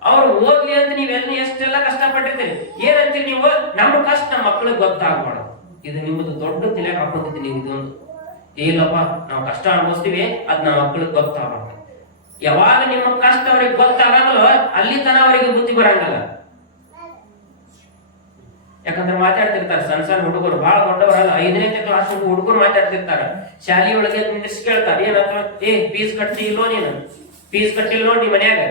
ಅವ್ರು ಓದ್ಲಿ ಅಂತ ನೀವೆಲ್ಲಿ ಎಷ್ಟೆಲ್ಲ ಕಷ್ಟಪಟ್ಟಿರ್ತೀರಿ. ಏನಂತೀರಿ ನೀವು? ನಮ್ಮ ಕಷ್ಟ ನಮ್ಮ ಮಕ್ಕಳಿಗೆ ಗೊತ್ತಾಗ್ಬಾರ್ದು. ಇದು ನಿಮ್ಮದು ದೊಡ್ಡ ತಿಳಿಯಾಗ ಹಾಕೊಂಡಿದ್ದೀನಿ ನೀವು. ಇದೊಂದು ಇಲ್ಲಪ್ಪ, ನಾವು ಕಷ್ಟ ಅನುಭವಿಸ್ತೀವಿ, ಅದ್ ನಮ್ಮ ಮಕ್ಕಳಿಗೆ ಗೊತ್ತಾಗ್ಬಾರ್ದು. ಯಾವಾಗ ನಿಮ್ಮ ಕಷ್ಟ ಅವ್ರಿಗೆ ಗೊತ್ತಾಗಲ್ಲ, ಅಲ್ಲಿ ತನ ಅವರಿಗೆ ಬುದ್ಧಿ ಬರಂಗಲ್ಲ. ಯಾಕಂದ್ರೆ ಮಾತಾಡ್ತಿರ್ತಾರೆ ಸಣ್ಣ ಹುಡುಗರು, ಬಹಳ ದೊಡ್ಡವರಲ್ಲ, 5ನೇ ಕ್ಲಾಸ್ ಹುಡುಗರು ಮಾತಾಡ್ತಿರ್ತಾರ. ಶಾಲೆಯೊಳಗೆ ನಿಂದಿಸಿ ಕೇಳ್ತಾರೆ, ಏನಂತ? ಫೀಸ್ ಕಟ್ಟಿ ಇಲ್ಲೋ ನೀನು? ಫೀಸ್ ಕಟ್ಟಿಲ್ಲ ನೋಡಿ ಮನ್ಯಾಗ.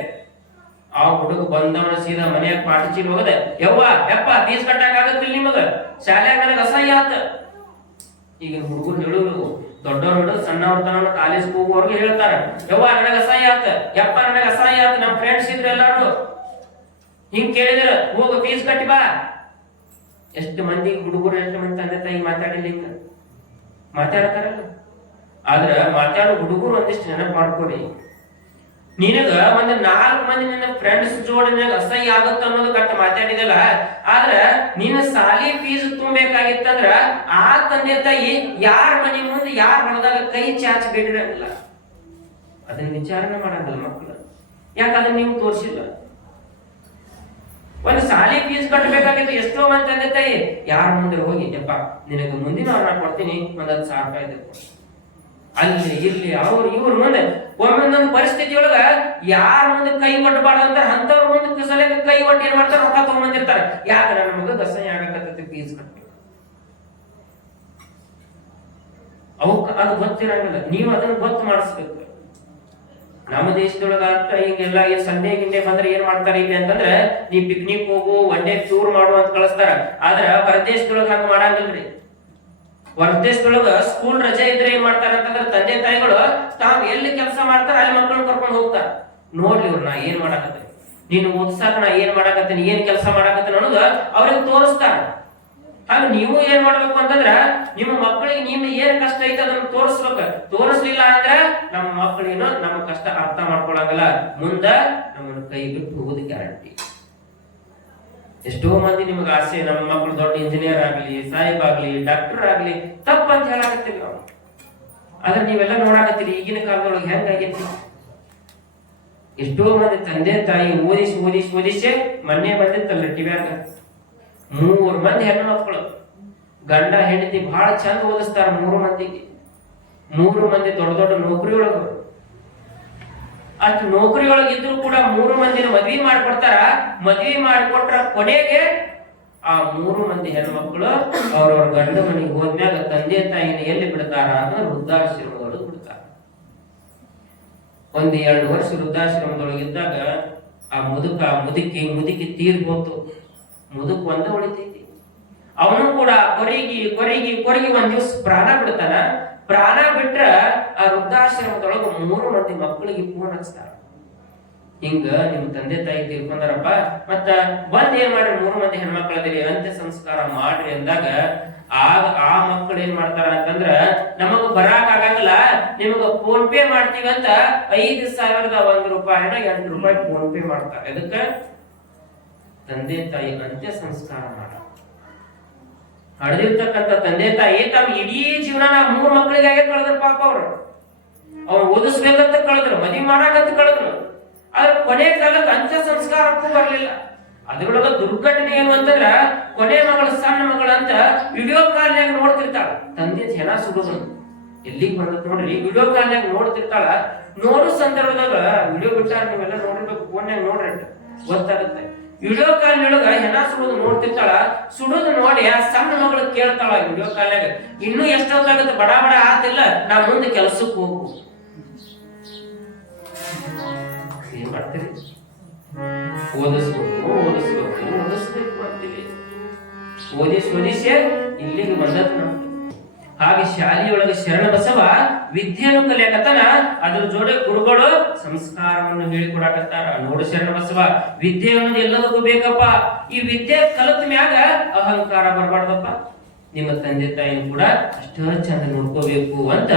ಆ ಹುಡುಗ ಬಂದವನ ಸೀದಾ ಮನ್ಯಾಗ ಪಾಠ ಚೀಲ್ ಹೋಗದೆ, ಯಪ್ಪ ಫೀಸ್ ಕಟ್ಟಾಕ ಆಗತ್ತಿಲ್ಲ ನಿಮಗ? ಶಾಲ್ಯಾಗ ನನಗೆ ಅಸಹ್ಯ ಆತ. ಈಗ ಹುಡುಗರು ಹೇಳುದು, ದೊಡ್ಡವ್ರು ಹಿಡಿದು ಸಣ್ಣವ್ರ ತನ ಕಾಲೇಜ್ ಹೋಗುವವ್ರಿಗೆ ಹೇಳ್ತಾರ, ನನಗ ಅಸಹ್ಯ ಆತ, ನನಗ ಅಸಹ್ಯ ಆತ. ನಮ್ ಫ್ರೆಂಡ್ಸ್ ಇದ್ರು ಎಲ್ಲಾರು ಹಿಂಗ್ ಕೇಳಿದ್ರ, ಹೋಗ ಫೀಸ್ ಕಟ್ಟಿ ಬಾ. ಎಷ್ಟು ಮಂದಿ ಹುಡುಗರು, ಎಷ್ಟು ಮಂದಿ ತಂದೆ ತಾಯಿ ಮಾತಾಡಿಲ್ಲ, ಹಿಂಗ ಮಾತಾಡ್ತಾರಲ್ಲ. ಆದ್ರ ಮಾತಾಡೋ ಹುಡುಗರು ಒಂದಿಷ್ಟು ನೆನಪು ಮಾಡ್ಕೊಡಿ. ನಿನಗ ಒಂದ್ 4 ಮಂದಿ ನಿನ್ನ ಫ್ರೆಂಡ್ಸ್ ಜೋಡಿನಾಗ ಅಸಹ್ಯ ಆಗತ್ತ ಅನ್ನೋದು ಕಟ್ಟ ಮಾತಾಡಿದಲ್ಲ. ಆದ್ರ ನೀನು ಸಾಲಿ ಫೀಸ್ ತುಂಬಬೇಕಾಗಿತ್ತಂದ್ರ ಆ ತಂದೆ ತಾಯಿ ಯಾರ ಮನೆ ಮುಂದೆ ಯಾರ ಹೊಲದಾಗ ಕೈ ಚಾಚಿ ಬೇಡಿರಂಗಿಲ್ಲ. ಅದನ್ನ ವಿಚಾರಣೆ ಮಾಡಂಗಿಲ್ಲ ಮಕ್ಕಳು. ಯಾಕ ಅದನ್ನ ನೀವು ತೋರಿಸಿಲ್ಲ. ಒಂದು ಸಾಲಿ ಫೀಸ್ ಕಟ್ಟಬೇಕಾಗಿತ್ತು, ಎಷ್ಟೋ ಮಂದಿ ತಂದೆ ತಾಯಿ ಯಾರ ಮುಂದೆ ಹೋಗಿ, ಯಪ್ಪ ನಿನಗೆ ಮುಂದಿನ ವಾರ ಕೊಡ್ತೀನಿ, ಒಂದ್ 10,000 ರೂಪಾಯಿ ಇದೆ, ಅಲ್ಲಿ ಇರ್ಲಿ ಅವ್ರು ಇವ್ರ ಮುಂದೆ. ಒಮ್ಮೊಂದೊಂದು ಪರಿಸ್ಥಿತಿ ಒಳಗ ಯಾರ ಮುಂದೆ ಕೈ ಒಟ್ಟಬಾರ್ದು ಅಂತ ಅಂತವ್ರ ಮುಂದೆ ಸಲಕ್ಕೆ ಕೈ ಒಟ್ಟು ಏನ್ ಮಾಡ್ತಾರ, ರೊಕ್ಕ ತಗೊಂಡ್ಬಂದಿರ್ತಾರ. ಯಾಕೆ? ನನ್ನ ಮಗ ಅಸಹ್ಯ ಆಗಕತ್ತೈತಿ, ಫೀಸ್ ಕಟ್ಟಿ. ಅವಕ್ಕೆ ಅದು ಗೊತ್ತಿರಂಗಿಲ್ಲ. ನೀವು ಅದನ್ನ ಗೊತ್ತು ಮಾಡಿಸ್ಬೇಕು. ನಮ್ಮ ದೇಶದೊಳಗ ಅಂತ ಹಿಂಗೆಲ್ಲ ಸಂಡೇ ಗಿಂಡೆ ಬಂದ್ರೆ ಏನ್ ಮಾಡ್ತಾರೆ ಇಲ್ಲಿ ಅಂತಂದ್ರೆ, ನೀ ಪಿಕ್ನಿಕ್ ಹೋಗು, ಒನ್ ಡೇ ಟೂರ್ ಮಾಡು ಅಂತ ಕಳಿಸ್ತಾರ. ಆದ್ರ ಹೊರದೇಶದೊಳಗ ಹಂಗ ಮಾಡಂಗಿಲ್ರಿ. ಹೊರದೇಶದೊಳಗ ಸ್ಕೂಲ್ ರಜೆ ಇದ್ರೆ ಏನ್ ಮಾಡ್ತಾರ ಅಂತಂದ್ರೆ, ತಂದೆ ತಾಯಿಗಳು ತಾವ್ ಎಲ್ಲಿ ಕೆಲಸ ಮಾಡ್ತಾರ ಅಲ್ಲಿ ಮಕ್ಕಳನ್ನ ಕರ್ಕೊಂಡು ಹೋಗ್ತಾರ. ನೋಡ್ಲಿ ಇವ್ರು ನಾ ಏನ್ ಮಾಡಾಕತ್ತೀನಿ, ನೀನು ಓದ್ಸಾಕ ನಾ ಏನ್ ಮಾಡಾಕತ್ತೀನಿ, ಏನ್ ಕೆಲಸ ಮಾಡಾಕತ್ತೀನಿ ಅನ್ನೋದು ಅವ್ರಿಗೆ ತೋರಿಸ್ತಾರ. ಹಾಗ ನೀವು ಏನ್ ಮಾಡ್ಬೇಕು ಅಂತಂದ್ರ, ನಿಮ್ಮ ಮಕ್ಕಳಿಗೆ ನಿಮ್ಮ ಏನ್ ಕಷ್ಟ ಐತೆ ಅದನ್ನ ತೋರಿಸ್ಬೇಕು. ತೋರಿಸ್ಲಿಲ್ಲ ಅಂದ್ರೆ ನಮ್ಮ ಮಕ್ಕಳೇನು ನಮ್ಮ ಕಷ್ಟ ಅರ್ಥ ಮಾಡ್ಕೊಳಂಗಲ್ಲ. ಮುಂದ ನಮ್ಮನ್ನು ಕೈ ಬಿಟ್ಟು ಹೋಗೋದು ಗ್ಯಾರಂಟಿ. ಎಷ್ಟೋ ಮಂದಿ ನಿಮಗೆ ಆಸೆ, ನಮ್ಮ ಮಕ್ಕಳು ದೊಡ್ಡ ಇಂಜಿನಿಯರ್ ಆಗ್ಲಿ, ಸಾಹೇಬ್ ಆಗ್ಲಿ, ಡಾಕ್ಟರ್ ಆಗ್ಲಿ, ತಪ್ಪಂತ ಹೇಳಾಕತ್ತೀವಿ ನಾವು. ಆದ್ರೆ ನೀವೆಲ್ಲ ನೋಡಾಕತ್ತೀರಿ ಈಗಿನ ಕಾಲದೊಳಗೆ ಹೆಂಗಾಗೈತಿ. ಎಷ್ಟೋ ಮಂದಿ ತಂದೆ ತಾಯಿ ಓದಿಸಿ ಮೊನ್ನೆ ಬಂದಿತ್ತಲ್ಲ ಟಿವ್ಯಾಗ, 3 ಮಂದಿ ಹೆಣ್ಣು ಮಕ್ಕಳು, ಗಂಡ ಹೆಂಡತಿ ಬಹಳ ಚಂದ ಓದಿಸ್ತಾರ. 3 ಮಂದಿಗೆ 3 ಮಂದಿ ದೊಡ್ಡ ದೊಡ್ಡ ನೌಕರಿ ಒಳಗ. ಅಷ್ಟು ನೌಕರಿ ಒಳಗಿದ್ರು ಕೂಡ 3 ಮಂದಿನ ಮದ್ವಿ ಮಾಡಿಕೊಡ್ತಾರ. ಮದ್ವಿ ಮಾಡಿಕೊಟ್ರ ಕೊನೆಗೆ ಆ 3 ಮಂದಿ ಹೆಣ್ಣು ಮಕ್ಕಳು ಅವ್ರವ್ರ ಗಂಡ ಮನೆಗೆ ಹೋದ್ಮ್ಯಾಗ ತಂದೆ ತಾಯಿನ ಎಲ್ಲಿ ಬಿಡ್ತಾರ ಅಂದ್ರೆ ವೃದ್ಧಾಶ್ರಮದೊಳಗೆ ಬಿಡ್ತಾರ. 1-2 ವರ್ಷ ವೃದ್ಧಾಶ್ರಮದೊಳಗಿದ್ದಾಗ ಆ ಮುದುಕಿ ತೀರ್ ಹೋತು. ಮುದುಕ್ ಒಂದ ಉಳಿತೈತಿ. ಅವನು ಕೂಡ ಕೊರಗಿ 1 ದಿವಸ ಪ್ರಾಣ ಬಿಡ್ತಾನ. ಪ್ರಾಣ ಬಿಟ್ರ ಆ ವೃದ್ಧಾಶ್ರಮದೊಳಗ 3 ಮಂದಿ ಮಕ್ಕಳಿಗೆ ಫೋನ್ ಹಚ್ತಾರ, ಹಿಂಗ ನಿಮ್ ತಂದೆ ತಾಯಿ ತೀರ್ಕೊಂಡಾರಪ್ಪ, ಮತ್ತ ಬಂದ್ ಏನ್ ಮಾಡ್ರಿ 3 ಮಂದಿ ಹೆಣ್ಮಕ್ಳದಿರಿ, ಅಂತ್ಯ ಸಂಸ್ಕಾರ ಮಾಡ್ರಿ ಅಂದಾಗ ಆಗ ಆ ಮಕ್ಕಳು ಏನ್ ಮಾಡ್ತಾರ ಅಂತಂದ್ರ, ನಮಗ ಬರಾಕ್ ಆಗಂಗಿಲ್ಲ, ನಿಮಗ ಫೋನ್ ಪೇ ಮಾಡ್ತೀವಿ ಅಂತ 5,001 ರೂಪಾಯಿನ 8 ರೂಪಾಯಿ ಫೋನ್ ಪೇ ಮಾಡ್ತಾರ. ಅದಕ್ಕ ತಂದೆ ತಾಯಿ ಅಂತ್ಯ ಸಂಸ್ಕಾರ ಮಾಡ ಹಡೆದಿರ್ತಕ್ಕಂಥ ತಂದೆ ತಾಯಿ ತಮ್ಮ ಇಡೀ ಜೀವನ 3 ಮಕ್ಕಳಿಗಾಗಿ ಕಳೆದ್ರು. ಪಾಪ ಅವ್ರು ಓದಿಸ್ಬೇಕಂತ ಕಳೆದ್ರು, ಮದುವೆ ಮಾಡಾಕಂತ ಕಳೆದ್ರು. ಆದ್ರೆ ಕೊನೆ ಕಾಲಕ್ಕೆ ಅಂತ್ಯ ಸಂಸ್ಕಾರಕ್ಕೂ ಬರ್ಲಿಲ್ಲ. ಅದ್ರೊಳಗ ದುರ್ಘಟನೆ ಏನು ಅಂತಂದ್ರ, ಕೊನೆ ಮಗಳು ಸಣ್ಣ ಮಗಳಂತ ವಿಡಿಯೋ ಕಾಲ್ನಾಗ ನೋಡ್ತಿರ್ತಾಳ. ತಂದೆ ಜನ ಸುಡುದು ಎಲ್ಲಿಗೆ ಬಂದತ್ ನೋಡ್ರಿ, ವಿಡಿಯೋ ಕಾಲ್ನಾಗ ನೋಡ್ತಿರ್ತಾಳ. ನೋಡೋ ಸಂದರ್ಭದಾಗ ವಿಡಿಯೋ ಬಿಟ್ಟಾರ, ನೀವೆಲ್ಲ ನೋಡಿರ್ಬೇಕು, ಫೋನ್ಯಾಗ ನೋಡ್ರಿ, ಗೊತ್ತಾಗುತ್ತೆ. ವಿಡಿಯೋ ಕಾಲ್ ಒಳಗ ಹೆಣ ಸುಡೋದು ನೋಡ್ತಿರ್ತಾಳ. ಸುಡೋದು ನೋಡಿ ಆ ಸಣ್ಣ ಮಗಳು ಕೇಳ್ತಾಳ ವಿಡಿಯೋ ಕಾಲ್ನಾಗ, ಇನ್ನೂ ಎಷ್ಟೊತ್ತಾಗುತ್ತೆ, ಬಡ ಬಡ ಆತಿಲ್ಲ, ನಾ ಮುಂದೆ ಕೆಲಸಕ್ಕೆ ಹೋಗು. ಏನ್ ಮಾಡ್ತೀರಿ? ಓದಿಸ್ಬೇಕು ಅಂತೀವಿ. ಓದಿಸಿ ಇಲ್ಲಿಗೆ ಬಂದತ್. ಹಾಗೆ ಶಾಲೆಯೊಳಗೆ ಶರಣ ಬಸವ ವಿದ್ಯೆಯನ್ನು ಕಲಿಯಕತ್ತಾನ, ಅದ್ರ ಜೋಡಿ ಗುರುಗಳು ಸಂಸ್ಕಾರವನ್ನು ಹೇಳಿಕೊಡಕತ್ತಾರ. ನೋಡು ಶರಣ ಬಸವ, ವಿದ್ಯೆ ಅನ್ನೋದು ಎಲ್ಲದಕ್ಕೂ ಬೇಕಪ್ಪ. ಈ ವಿದ್ಯೆ ಕಲಿತ ಮ್ಯಾಗ ಅಹಂಕಾರ ಬರಬಾರ್ದಪ್ಪ. ನಿಮ್ಮ ತಂದೆ ತಾಯಿ ಕೂಡ ಅಷ್ಟ ಚಂದ ನೋಡ್ಕೋಬೇಕು ಅಂತ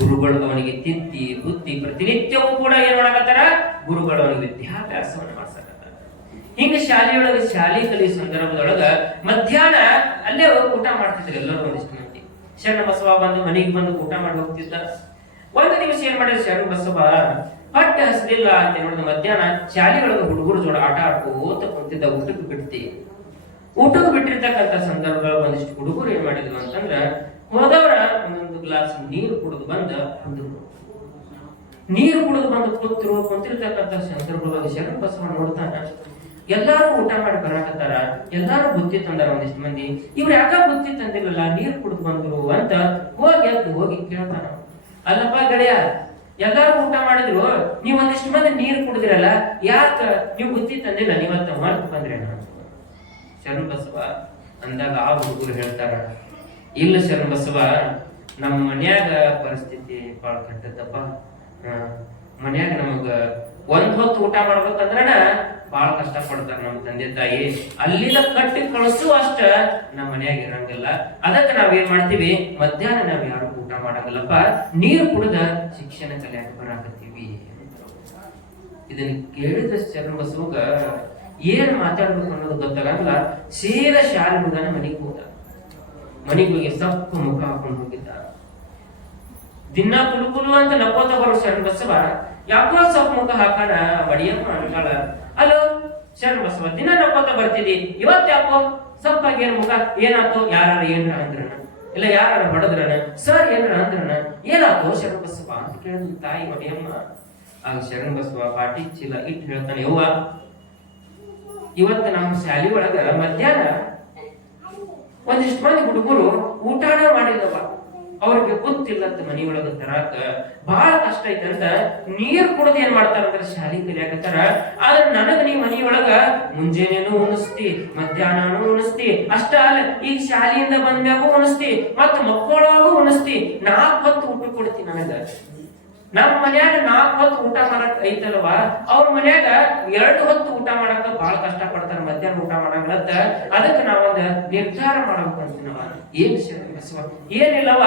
ಗುರುಗಳು ಅವನಿಗೆ ತಿದ್ದಿ ಬುದ್ಧಿ ಪ್ರತಿನಿತ್ಯವೂ ಕೂಡ ಏನ್ ಮಾಡಕತ್ತಾರ? ಗುರುಗಳು ಅವನಿಗೆ ವಿದ್ಯಾಭ್ಯಾಸವನ್ನು ಮಾಡ್ಸಕತ್ತಾರ. ಹಿಂಗ ಶಾಲೆಯೊಳಗೆ ಶಾಲೆ ಕಲಿಯೋ ಸಂದರ್ಭದೊಳಗ ಮಧ್ಯಾಹ್ನ ಅಲ್ಲೇ ಊಟ ಮಾಡ್ತಿದ್ರು ಎಲ್ಲರೂ. ಒಂದಿಷ್ಟು ಮಂದಿ ಶರಣ ಬಸವ ಬಂದು ಮನೆಗೆ ಬಂದು ಊಟ ಮಾಡಿ ಹೋಗ್ತಿದ್ದ. ಒಂದು ದಿವಸ ಏನ್ ಮಾಡಿದ್ರು ಶರಣ ಬಸವ, ಹೊಟ್ಟೆ ಹಸದಿಲ್ಲ ಅಂತ ನೋಡಿದ ಮಧ್ಯಾಹ್ನ ಶಾಲೆಯೊಳಗೆ ಹುಡುಗರು ಜೋಡ ಆಟ ಆಡ್ಕೋತ ಕುಂತಿದ್ದ. ಊಟಕ್ಕೆ ಬಿಡ್ತಿ. ಊಟಕ್ಕೆ ಬಿಟ್ಟಿರ್ತಕ್ಕಂಥ ಸಂದರ್ಭಗಳು ಒಂದಿಷ್ಟು ಹುಡುಗರು ಏನ್ ಮಾಡಿದ್ರು ಅಂತಂದ್ರ, ಹೋದವರ ಒಂದೊಂದು ಗ್ಲಾಸ್ ನೀರು ಕುಡಿದು ಬಂದ ಕುಂತಿರ್ತಕ್ಕಂಥ ಸಂದರ್ಭವಾಗಿ ಶರಣ ಬಸವ ನೋಡ್ತಾನ, ಎಲ್ಲಾರು ಊಟ ಮಾಡಿ ಬರಾಕತ್ತಾರ, ಎಲ್ಲಾರು ಬುತ್ತಿ ತಂದಾರ. ಒಂದಿಷ್ಟು ಮಂದಿ ಇವ್ರು ಯಾಕ ಬುತ್ತಿ ತಂದಿಲ್ಲಲ್ಲ, ನೀರ್ ಕುಡಿದು ಬಂದ್ರು ಅಂತ ಹೋಗಿ ಕೇಳ್ತಾನ. ಅಲ್ಲಪ್ಪ ಗೆಳೆಯ, ಎಲ್ಲಾರು ಊಟ ಮಾಡಿದ್ರು, ನೀವ್ ಒಂದಿಷ್ಟು ಮಂದಿ ನೀರ್ ಕುಡಿದ್ರಲ್ಲ, ಯಾಕ ನೀವು ಬುತ್ತಿ ತಂದಿಲ್ಲ, ನೀವತ್ತ ಮರ್ತು ಬಂದ್ರೆ ಶರಣ ಬಸವ ಅಂದಾಗ ಆ ಹುಡುಗರು ಹೇಳ್ತಾರ, ಇಲ್ಲ ಶರಣ ಬಸವ, ನಮ್ಮ ಮನ್ಯಾಗ ಪರಿಸ್ಥಿತಿ ಬಹಳ ಕೆಟ್ಟದಪ್ಪ. ಮನ್ಯಾಗ ನಮಗ ಒಂದ್ ಹೊತ್ತು ಊಟ ಮಾಡ್ಬೇಕಂದ್ರ ಬಹಳ ಕಷ್ಟ ಪಡ್ತಾರ ನಮ್ಮ ತಂದೆ ತಾಯಿ. ಅಲ್ಲಿಂದ ಕಟ್ಟಿ ಕಳಿಸು ಅಷ್ಟ ನಮ್ಮ ಮನ್ಯಾಗ ಇರಂಗಿಲ್ಲ. ಅದಕ್ಕೆ ನಾವೇನ್ ಮಾಡ್ತೀವಿ, ಮಧ್ಯಾಹ್ನ ನಾವ್ ಯಾರು ಊಟ ಮಾಡಂಗಿಲ್ಲಪ್ಪ, ನೀರು ಕುಡಿದ ಶಿಕ್ಷಣ ಕಲಿಯಾಕ ಬರಾಕತ್ತೀವಿ. ಇದನ್ನ ಕೇಳಿದ ಶರಣ ಬಸವಗ ಏನ್ ಮಾತಾಡ್ಬೇಕು ಅನ್ನೋದು ಗೊತ್ತಾಗಲ್ಲ. ಸೀದಾ ಶಾಲೆ ಹುಡುಗನ ಮನೆಗೆ ಹೋದ. ಮನೆಗೆ ಹೋಗಿ ಸಪ್ಪು ಮುಖ ಹಾಕೊಂಡು ಹೋಗಿದ್ದ. ದಿನ ಕುಲು ಅಂತ ನಕ್ಕೋತ ಬರೋ ಶರಣ ಬಸವ ಯಾಕೋ ಸಪ್ಪು ಮುಖ ಹಾಕಣ ಬಡಿಯಮ್ಮ ಅಂತಾಳ. ಅಲೋ ಶರಣ ಬಸವ, ದಿನ ನಕ್ಕೋತ ಬರ್ತಿದಿ, ಇವತ್ ಯಾಕೋ ಸಪ್ಪಾಗಿ ಏನ್ ಮುಖ, ಏನಾಯ್ತು? ಯಾರು ಏನ್ರ ಅಂದ್ರನ, ಇಲ್ಲ ಯಾರು ಹೊಡೆದ್ರನ, ಸರ್ ಏನ್ರ ಅಂದ್ರನ, ಏನಾಯ್ತು ಶರಣ ಬಸವ ಅಂತ ಕೇಳಿದ ತಾಯಿ ಬಡಿಯಮ್ಮ. ಆಗ ಶರಣ ಬಸವ ಪಾಟಿ ಚೀಲ ಇಟ್ಟು ಹೇಳ್ತಾನೆ, ಯವ್ವ, ಇವತ್ತು ನಮ್ಮ ಶಾಲೆ ಒಳಗ ಮಧ್ಯಾಹ್ನ ಒಂದಿಷ್ಟು ಮಂದಿ ಹುಡುಗರು ಊಟಾನ ಮಾಡಿದವ, ಅವ್ರಿಗೆ ಗೊತ್ತಿಲ್ಲಂತ ಮನಿಯೊಳಗ ತರಾಕ ಬಹಳ ಕಷ್ಟ ಐತಂತ ನೀರ್ ಕುಡದ್ ಏನ್ ಮಾಡ್ತಾರಂದ್ರ ಶಾಲಿ ಕಲಿಯಾಕತ್ತಾರ. ಆದ್ರೆ ನನಗ ನೀ ಮನಿಯೊಳಗ ಮುಂಜಾನೆನೂ ಉಣಿಸ್ತಿ, ಮಧ್ಯಾಹ್ನನೂ ಉಣಿಸ್ತಿ, ಅಷ್ಟ ಅಲ್ಲ ಈಗ ಶಾಲೆಯಿಂದ ಬಂದ್ಮ್ಯಾಗೂ ಉಣಿಸ್ತಿ, ಮತ್ತ ಮಕ್ಕಳಾಗೂ ಉಣಿಸ್ತಿ, 4 ಹೊತ್ತು ಊಟ ಕೊಡ್ತಿ ನನಗ. ನಮ್ಮ ಮನ್ಯಾಗ 4 ಹೊತ್ತು ಊಟ ಮಾಡಕ್ ಐತಲ್ವ, ಅವ್ರ ಮನ್ಯಾಗ 2 ಹೊತ್ತು ಊಟ ಮಾಡಕ ಬಹಳ ಕಷ್ಟ ಪಡ್ತಾರ, ಮಧ್ಯಾಹ್ನ ಊಟ ಮಾಡಂಗತ್ತ. ಅದಕ್ಕೆ ನಾವೊಂದ ನಿರ್ಧಾರ ಮಾಡ್ಬೇಕಂತ ನಾವ. ಏನ್ ಶರಣ ಬಸವ? ಏನಿಲ್ಲವ,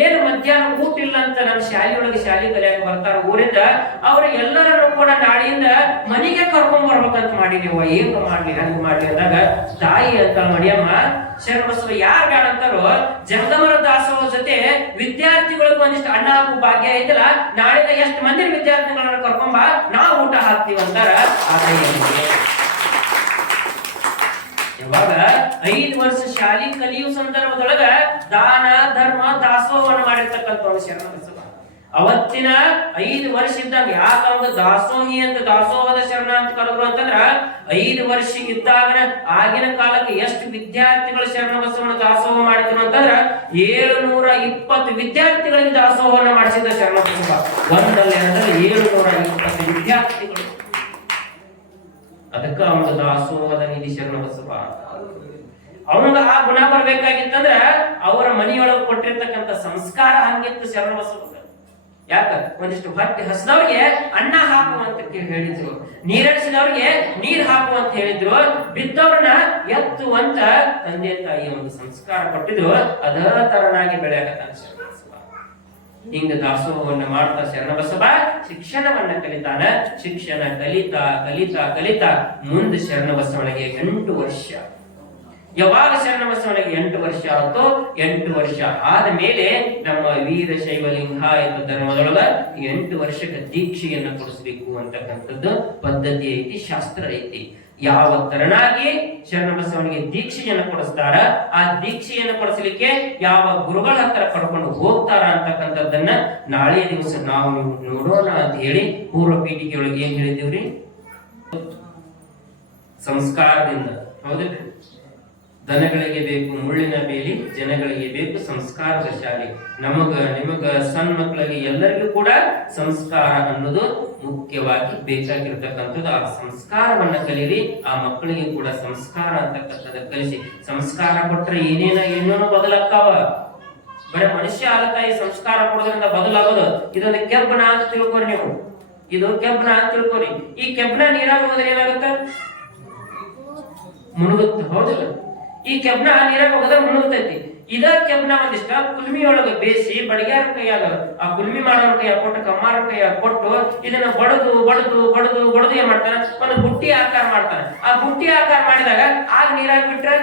ಏನ್ ಮಧ್ಯಾಹ್ನ ಊಟ ಇಲ್ಲ ಅಂತ ನಮ್ಮ ಶಾಲೆಯೊಳಗೆ ಶಾಲೆ ಕಲಿಯಾಕ ಬರ್ತಾರ ಊರಿಂದ, ಅವ್ರ ಎಲ್ಲರನ್ನು ಕೂಡ ನಾಳೆಯಿಂದ ಮನೆಗೆ ಕರ್ಕೊಂಡ್ ಬರ್ಬೇಕಂತ ಮಾಡಿದೀವ. ಏನ್ ಮಾಡ್ಲಿ ಹಂಗ ಮಾಡ್ಲಿ ಅಂದಾಗ ತಾಯಿ ಅಂತ ಮಡಿಯಮ್ಮ, ಶರಣ ಬಸವ ಯಾರ್ ಬೇಡ ಅಂತಾರೋ, ಜಂಗಮರ ದಾಸೋಹ ಜೊತೆ ವಿದ್ಯಾರ್ಥಿಗಳಿಗೆ ಒಂದಿಷ್ಟು ಅಣ್ಣ ಹಾಗೂ ಭಾಗ್ಯ ಐತಲ್ಲ, ನಾಳಿಂದ ಎಷ್ಟು ಮಂದಿ ವಿದ್ಯಾರ್ಥಿಗಳನ್ನ ಕರ್ಕೊಂಬ, ನಾವು ಊಟ ಹಾಕ್ತಿವಿ ಅಂತಾರ. ಯಾವಾಗ 5 ವರ್ಷ ಶಾಲೆ ಕಲಿಯುವ ಸಂದರ್ಭದೊಳಗ ದಾನ ಧರ್ಮ ದಾಸೋಹವನ್ನು ಮಾಡಿರ್ತಕ್ಕಂಥ ಶರಣ ಬಸವ. ಅವತ್ತಿನ 5 ವರ್ಷ ಇದ್ದಾಗ ಯಾಕ ಅವಾಗ ದಾಸೋಹಿ ಅಂತ, ದಾಸೋಹದ ಶರಣ ಅಂತ ಕರೆದ್ರು ಅಂತಂದ್ರ, 5 ವರ್ಷ ಇದ್ದಾಗ ಆಗಿನ ಕಾಲಕ್ಕೆ ಎಷ್ಟು ವಿದ್ಯಾರ್ಥಿಗಳು ಶರಣ ಬಸವನ ದಾಸೋಹ ಮಾಡಿದ್ರು ಅಂತಂದ್ರ 720 ವಿದ್ಯಾರ್ಥಿಗಳಿಗೆ ದಾಸೋಹವನ್ನ ಮಾಡಿಸಿದ ಶರಣ ಬಸವ. ಒಂದಲ್ಲ ಎರಡಲ್ಲ 720 ವಿದ್ಯಾರ್ಥಿಗಳು. ಅದಕ್ಕ ಅವನ ದಾಸೋಹದ ನಿಧಿ ಶರಣ ಬಸವ. ಅವನಿಗೆ ಆ ಗುಣ ಬರ್ಬೇಕಾಗಿತ್ತಂದ್ರ ಅವರ ಮನೆಯೊಳಗೆ ಕೊಟ್ಟಿರ್ತಕ್ಕಂಥ ಸಂಸ್ಕಾರ ಹಂಗಿತ್ತು ಶರಣ ಬಸವ. ಯಾಕ? ಒಂದಿಷ್ಟು ಹೊಟ್ಟೆ ಹಸಿದವ್ರಿಗೆ ಅನ್ನ ಹಾಕುವಂತ ಹೇಳಿದ್ರು, ನೀರಡಿಸಿದವ್ರಿಗೆ ನೀರ್ ಹಾಕುವಂತ ಹೇಳಿದ್ರು, ಬಿದ್ದವ್ರನ್ನ ಎತ್ತುವಂತ ತಂದೆ ತಾಯಿ ಒಂದು ಸಂಸ್ಕಾರ ಕೊಟ್ಟಿದ್ರು. ಅದ ತರನಾಗಿ ಬೆಳೆಯಕತ್ತಾನ ಶರಣ ಬಸವ. ಹಿಂಗ ದಾಸೋಹವನ್ನ ಮಾಡ್ತಾ ಶರಣ ಬಸವ ಶಿಕ್ಷಣವನ್ನ ಕಲಿತಾನ. ಶಿಕ್ಷಣ ಕಲಿತಾ ಕಲಿತಾ ಕಲಿತಾ ಮುಂದೆ ಶರಣ ಬಸವನಿಗೆ 8 ವರ್ಷ. ಯಾವಾಗ ಶರಣ ಬಸವನಿಗೆ 8 ವರ್ಷ ಆಯ್ತೋ, 8 ವರ್ಷ ಆದ ಮೇಲೆ ನಮ್ಮ ವೀರಶೈವ ಲಿಂಗಾಯತ ಧರ್ಮದೊಳಗ 8 ವರ್ಷಕ್ಕೆ ದೀಕ್ಷೆಯನ್ನ ಕೊಡಿಸ್ಬೇಕು ಅಂತಕ್ಕಂಥದ್ದು ಪದ್ಧತಿ ಐತಿ, ಶಾಸ್ತ್ರ ಐತಿ. ಯಾವ ತರನಾಗಿ ಶರಣ ಬಸವನಿಗೆ ದೀಕ್ಷೆಯನ್ನು ಕೊಡಿಸ್ತಾರ, ಆ ದೀಕ್ಷೆಯನ್ನು ಕೊಡಿಸಲಿಕ್ಕೆ ಯಾವ ಗುರುಗಳ ಹತ್ರ ಕರ್ಕೊಂಡು ಹೋಗ್ತಾರ ಅಂತಕ್ಕಂಥದ್ದನ್ನ ನಾಳೆ ದಿವಸ ನಾವು ನೋಡೋಣ ಅಂತ ಹೇಳಿ ಪೂರ್ವ ಪೀಠಿಕೆಯೊಳಗೆ ಏನ್ ಹೇಳಿದೀವ್ರಿ, ಸಂಸ್ಕಾರದಿಂದ. ಹೌದಿಲ್ರಿ? ದನಗಳಿಗೆ ಬೇಕು ಮುಳ್ಳಿನ ಬೇಲಿ, ಜನಗಳಿಗೆ ಬೇಕು ಸಂಸ್ಕಾರದ ಶಾಲೆ. ನಿಮಗ ಸಣ್ಣ ಮಕ್ಕಳಿಗೆ ಎಲ್ಲರಿಗೂ ಕೂಡ ಸಂಸ್ಕಾರ ಅನ್ನೋದು ಮುಖ್ಯವಾಗಿ ಬೇಕಾಗಿರ್ತಕ್ಕಂಥದ್ದು. ಆ ಸಂಸ್ಕಾರವನ್ನ ಕಲೀರಿ. ಆ ಮಕ್ಕಳಿಗೆ ಕೂಡ ಸಂಸ್ಕಾರ ಅಂತಕ್ಕಂಥದ್ದು ಕಲಿಸಿ. ಸಂಸ್ಕಾರ ಕೊಟ್ರೆ ಏನೇನೋ ಬದಲಾಗ್ತಾವ. ಬರೀ ಮನುಷ್ಯ ಆಲತಾಯಿ ಸಂಸ್ಕಾರ ಕೊಡೋದ್ರಿಂದ ಬದಲಾಗೋದು. ಇದೊಂದು ಕೆಬ್ಬನ ಅಂತ ತಿಳ್ಕೊರಿ ನೀವು. ಇದು ಕೆಬ್ಬನ ಅಂತ ತಿಳ್ಕೊರಿ. ಈ ಕೆಬ್ಬನ ನೀರಾಗ ಹೋದ್ರೆ ಏನಾಗುತ್ತೆ? ಮುಳುಗುತ್ತೆ. ಹೌದಿಲ್ಲ? ಈ ಕೆಬ್ಬನ ನೀರಾಗ ಹೋದ್ರೆ ಮುಳುಗ್ತೈತಿ. ಇದ ಕೆಬ್ಬನ ಒಂದಿಷ್ಟ ಕುಲ್ಮಿಯೊಳಗ ಬೇಯಿಸಿ ಬಡಿಗ್ಯಾರ ಕೈಯಾಗ, ಆ ಕುಲ್ಮಿ ಮಾಡೋರ ಕೈಯಾಗ ಕೊಟ್ಟು, ಕಮ್ಮಾರ ಕೈಯಾಗ ಕೊಟ್ಟು ಇದನ್ನ ಬಡದು ಬಡದು ಬಡದು ಬಡದು ಏನ್ ಮಾಡ್ತಾನ? ಒಂದು ಬುಟ್ಟಿ ಆಕಾರ ಮಾಡ್ತಾನೆ. ಆ ಬುಟ್ಟಿ ಆಕಾರ ಮಾಡಿದಾಗ ಆಗ ನೀರಾಗ ಬಿಟ್ರೆ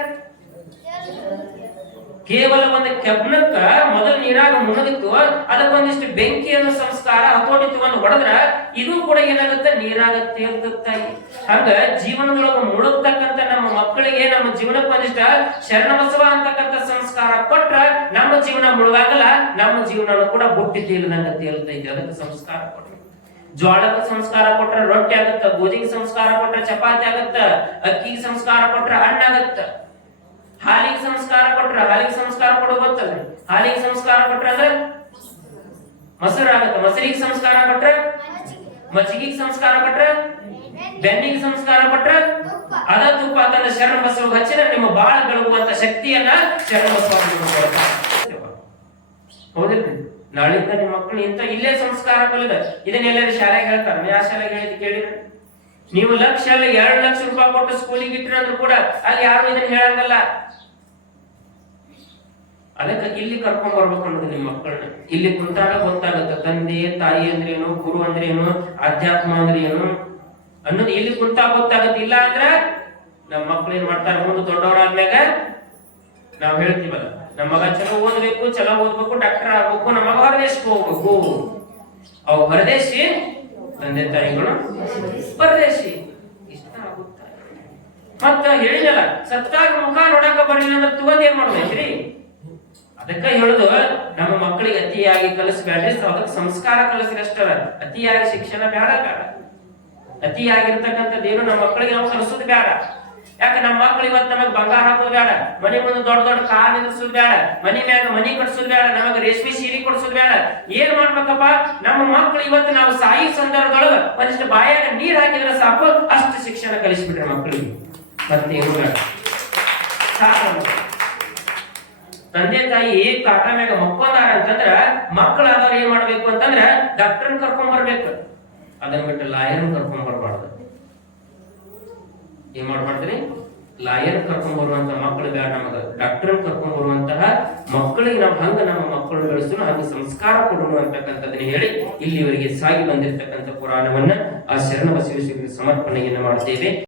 ಕೇವಲ ಒಂದು ಕೆಬ್ಬನಕ್ಕ ಮೊದಲು ನೀರಾಗ ಮುಣಗಿತ್ತು, ಅದಕ್ಕೊಂದಿಷ್ಟು ಬೆಂಕಿ ಅನ್ನೋ ಸಂಸ್ಕಾರ ಹತೋಟಿ ತಗೊಂಡು ಹೊಡೆದ್ರ ಇದು ಕೂಡ ಏನಾಗುತ್ತೆ? ನೀರಾಗ ತೇಲ್ತಾಯಿ. ಹಂಗ ಜೀವನದೊಳಗ ಮುಳುಗ್ತಕ್ಕಂಥ ನಮ್ಮ ಮಕ್ಕಳಿಗೆ ನಮ್ಮ ಜೀವನಕ್ಕೆ ಒಂದಿಷ್ಟ ಶರಣಬಸವ ಅಂತಕ್ಕಂಥ ಸಂಸ್ಕಾರ ಕೊಟ್ರ ನಮ್ಮ ಜೀವನ ಮುಳುಗಾಗಲ್ಲ, ನಮ್ಮ ಜೀವನ ಕೂಡ ಬುಟ್ಟಿ ತೇಲದಂಗ ತೇಲ್ತೈತಿ. ಅದಕ್ಕೆ ಸಂಸ್ಕಾರ ಕೊಟ್ರ. ಜ್ವಾಳಕ್ಕೆ ಸಂಸ್ಕಾರ ಕೊಟ್ರ ರೊಟ್ಟಿ ಆಗತ್ತ, ಗೋಧಿಗೆ ಸಂಸ್ಕಾರ ಕೊಟ್ರ ಚಪಾತಿ ಆಗತ್ತ, ಅಕ್ಕಿಗೆ ಸಂಸ್ಕಾರ ಕೊಟ್ರ ಹಣ್ಣಾಗತ್ತ, ಹಾಲಿಗೆ ಸಂಸ್ಕಾರ ಕೊಟ್ರ, ಹಾಲಿಗೆ ಸಂಸ್ಕಾರ ಕೊಡೋದು ಗೊತ್ತಲ್ರಿ? ಹಾಲಿಗೆ ಸಂಸ್ಕಾರ ಕೊಟ್ರ ಅಂದ್ರೆ ಮೊಸರು ಆಗತ್ತ, ಮೊಸರಿಗೆ ಸಂಸ್ಕಾರ ಕೊಟ್ರ ಮಜ್ಜಿಗೆಗೆ ಸಂಸ್ಕಾರ ಕೊಟ್ರ, ಬೆನ್ನಿಗೆ ಸಂಸ್ಕಾರ ಕೊಟ್ರ ಅದ ತುಪ್ಪ ಅದನ್ನ ಶರಣ ಬಸವ ಹಚ್ಚಿದ್ರೆ ನಿಮ್ಮ ಬಾಳ ಬೆಳಗುವಂತ ಶಕ್ತಿಯನ್ನ ಶರಣ ಬಸವ. ಹೌದಿಲ್ರಿ? ನಾಳಿಂದ ನಿಮ್ಮ ಮಕ್ಕಳು ಇಂತ ಇಲ್ಲೇ ಸಂಸ್ಕಾರ ಕಲಿದ. ಇದನ್ನೆಲ್ಲರೂ ಶಾಲೆಗೆ ಹೇಳ್ತಾರೆ. ಯಾವ ಶಾಲೆಗೆ ಹೇಳಿದ್ ಕೇಳಿದ್ರೆ? ನೀವು ಲಕ್ಷ ಅಲ್ಲ 2 ಲಕ್ಷ ರೂಪಾಯಿ ಕೊಟ್ಟು ಸ್ಕೂಲಿಗೆ ಇಟ್ಟಿರಂದ್ರು ಕೂಡ ಅಲ್ಲಿ ಯಾರು ಇದನ್ನ ಹೇಳಂಗಲ್ಲ. ಅದಕ್ಕೆ ಇಲ್ಲಿ ಕರ್ಕೊಂಡ್ ಬರ್ಬೇಕು ಅನ್ನೋದು ನಿಮ್ಮ ಮಕ್ಕಳನ್ನ. ಇಲ್ಲಿ ಕುಂತಾಗ ಗೊತ್ತಾಗುತ್ತೆ ತಂದೆ ತಾಯಿ ಅಂದ್ರೇನು, ಗುರು ಅಂದ್ರೇನು, ಅಧ್ಯಾತ್ಮ ಅಂದ್ರೆ ಏನು ಅನ್ನೋದು ಇಲ್ಲಿ ಕುಂತಾಗ ಗೊತ್ತಾಗುತ್ತೆ. ಇಲ್ಲ ಅಂದ್ರ ನಮ್ಮ ಮಕ್ಳು ಏನ್ ಮಾಡ್ತಾರೆ? ಮುಂದೆ ದೊಡ್ಡವರಾದ್ಮ್ಯಾಗ ನಾವ್ ಹೇಳ್ತೀವಲ್ಲ, ನಮ್ಮ ಮಗ ಚಲೋ ಓದ್ಬೇಕು, ಚಲೋ ಓದ್ಬೇಕು, ಡಾಕ್ಟರ್ ಆಗ್ಬೇಕು, ನಮ್ಮ ಮಗ ಹೊರದೇಶಕ್ಕೆ ಹೋಗ್ಬೇಕು. ಅವು ಹೊರದೇಶಿ, ತಂದೆ ತಾಯಿಗಳು ಪರದೇಶಿ. ಇಷ್ಟ ಆಗುತ್ತ. ಮತ್ತ ಹೇಳಿದಲ್ಲ, ಸತ್ತಾಗ ಮುಖ ನೋಡಕ ಬರಲಿಲ್ಲ ಅಂದ್ರೆ ತಗೊಂಡ್ ಏನ್ ಮಾಡ್ಬೇಕ್ರಿ? ಅದಕ್ಕ ಹೇಳುದು ನಮ್ಮ ಮಕ್ಕಳಿಗೆ ಅತಿಯಾಗಿ ಕಲಿಸ್ಬೇಡ್ರಿ, ಅದಕ್ಕೆ ಸಂಸ್ಕಾರ ಕಲಿಸ್ರಿ ಅಷ್ಟರ. ಅತಿಯಾಗಿ ಶಿಕ್ಷಣ ಬೇಡ. ಅತಿಯಾಗಿರ್ತಕ್ಕಂಥದ್ದೇನು ನಮ್ಮ ಮಕ್ಕಳಿಗೆ ನಾವು ಕಲಿಸೋದು ಬೇಡ. ಯಾಕೆ ನಮ್ಮ ಮಕ್ಕಳು ಇವತ್ತು ನಮಗ್ ಬಂಗಾರ ಹಾಕೋದು ಬೇಡ, ಮನೆ ಮುಂದೆ ದೊಡ್ಡ ದೊಡ್ಡ ಕಾರ್ ನಿಲ್ಲಿಸೋದು ಬೇಡ, ಮನಿ ಮ್ಯಾಗ ಮನಿ ಕಟ್ಸೋದು ಬೇಡ, ನಮಗ್ ರೇಷ್ಮೆ ಸೀರೆ ಕೊಡ್ಸೋದು ಬೇಡ. ಏನ್ ಮಾಡ್ಬೇಕಪ್ಪ? ನಮ್ಮ ಮಕ್ಕಳು ಇವತ್ತು ನಾವು ಸಾಯಿ ಸಂದರ್ಭದೊಳಗ ಒಂದಿಷ್ಟು ಬಾಯಾಗ ನೀರ್ ಹಾಕಿದ್ರೆ ಸಾಕು, ಅಷ್ಟು ಶಿಕ್ಷಣ ಕಲಿಸ್ಬಿಟ್ರೆ ಮಕ್ಕಳಿಗೆ. ಮತ್ತೆ ಏನು ಬೇಡ. ತಂದೆ ತಾಯಿ ಕಾಟ ಮ್ಯಾಗ ಮಕ್ಕೊಂದಾರ ಅಂತಂದ್ರ ಮಕ್ಕಳಾದವ್ರು ಏನ್ ಮಾಡ್ಬೇಕು ಅಂತಂದ್ರ ಡಾಕ್ಟರ್ನ ಕರ್ಕೊಂಡ್ ಬರ್ಬೇಕು. ಅದನ್ನ ಬಿಟ್ಟು ಲಾಯರ್ನ ಕರ್ಕೊಂಡ್ ಬರ್ಬಾರ್ದು. ಏನ್ ಮಾಡ್ಬಾರ್ದ್ರಿ? ಲಾಯರ್ ಕರ್ಕೊಂಡ್ ಬರುವಂತ ಮಕ್ಕಳು ಬೇಡ ನಮಗ. ಡಾಕ್ಟರ್ ಕರ್ಕೊಂಡ್ ಬರುವಂತಹ ಮಕ್ಕಳಿಗೆ ನಾವು ಹಂಗ ನಮ್ಮ ಮಕ್ಕಳು ಬೆಳೆಸೋಣ, ಹಂಗ ಸಂಸ್ಕಾರ ಕೊಡೋಣ ಅಂತಕ್ಕಂಥದ್ದನ್ನ ಹೇಳಿ ಇಲ್ಲಿವರೆಗೆ ಸಾಗಿ ಬಂದಿರತಕ್ಕಂಥ ಪುರಾಣವನ್ನ ಆ ಶರಣ ಬಸವೇಶ್ವರರಿಗೆ ಸಮರ್ಪಣೆಯನ್ನ ಮಾಡ್ತೇವೆ.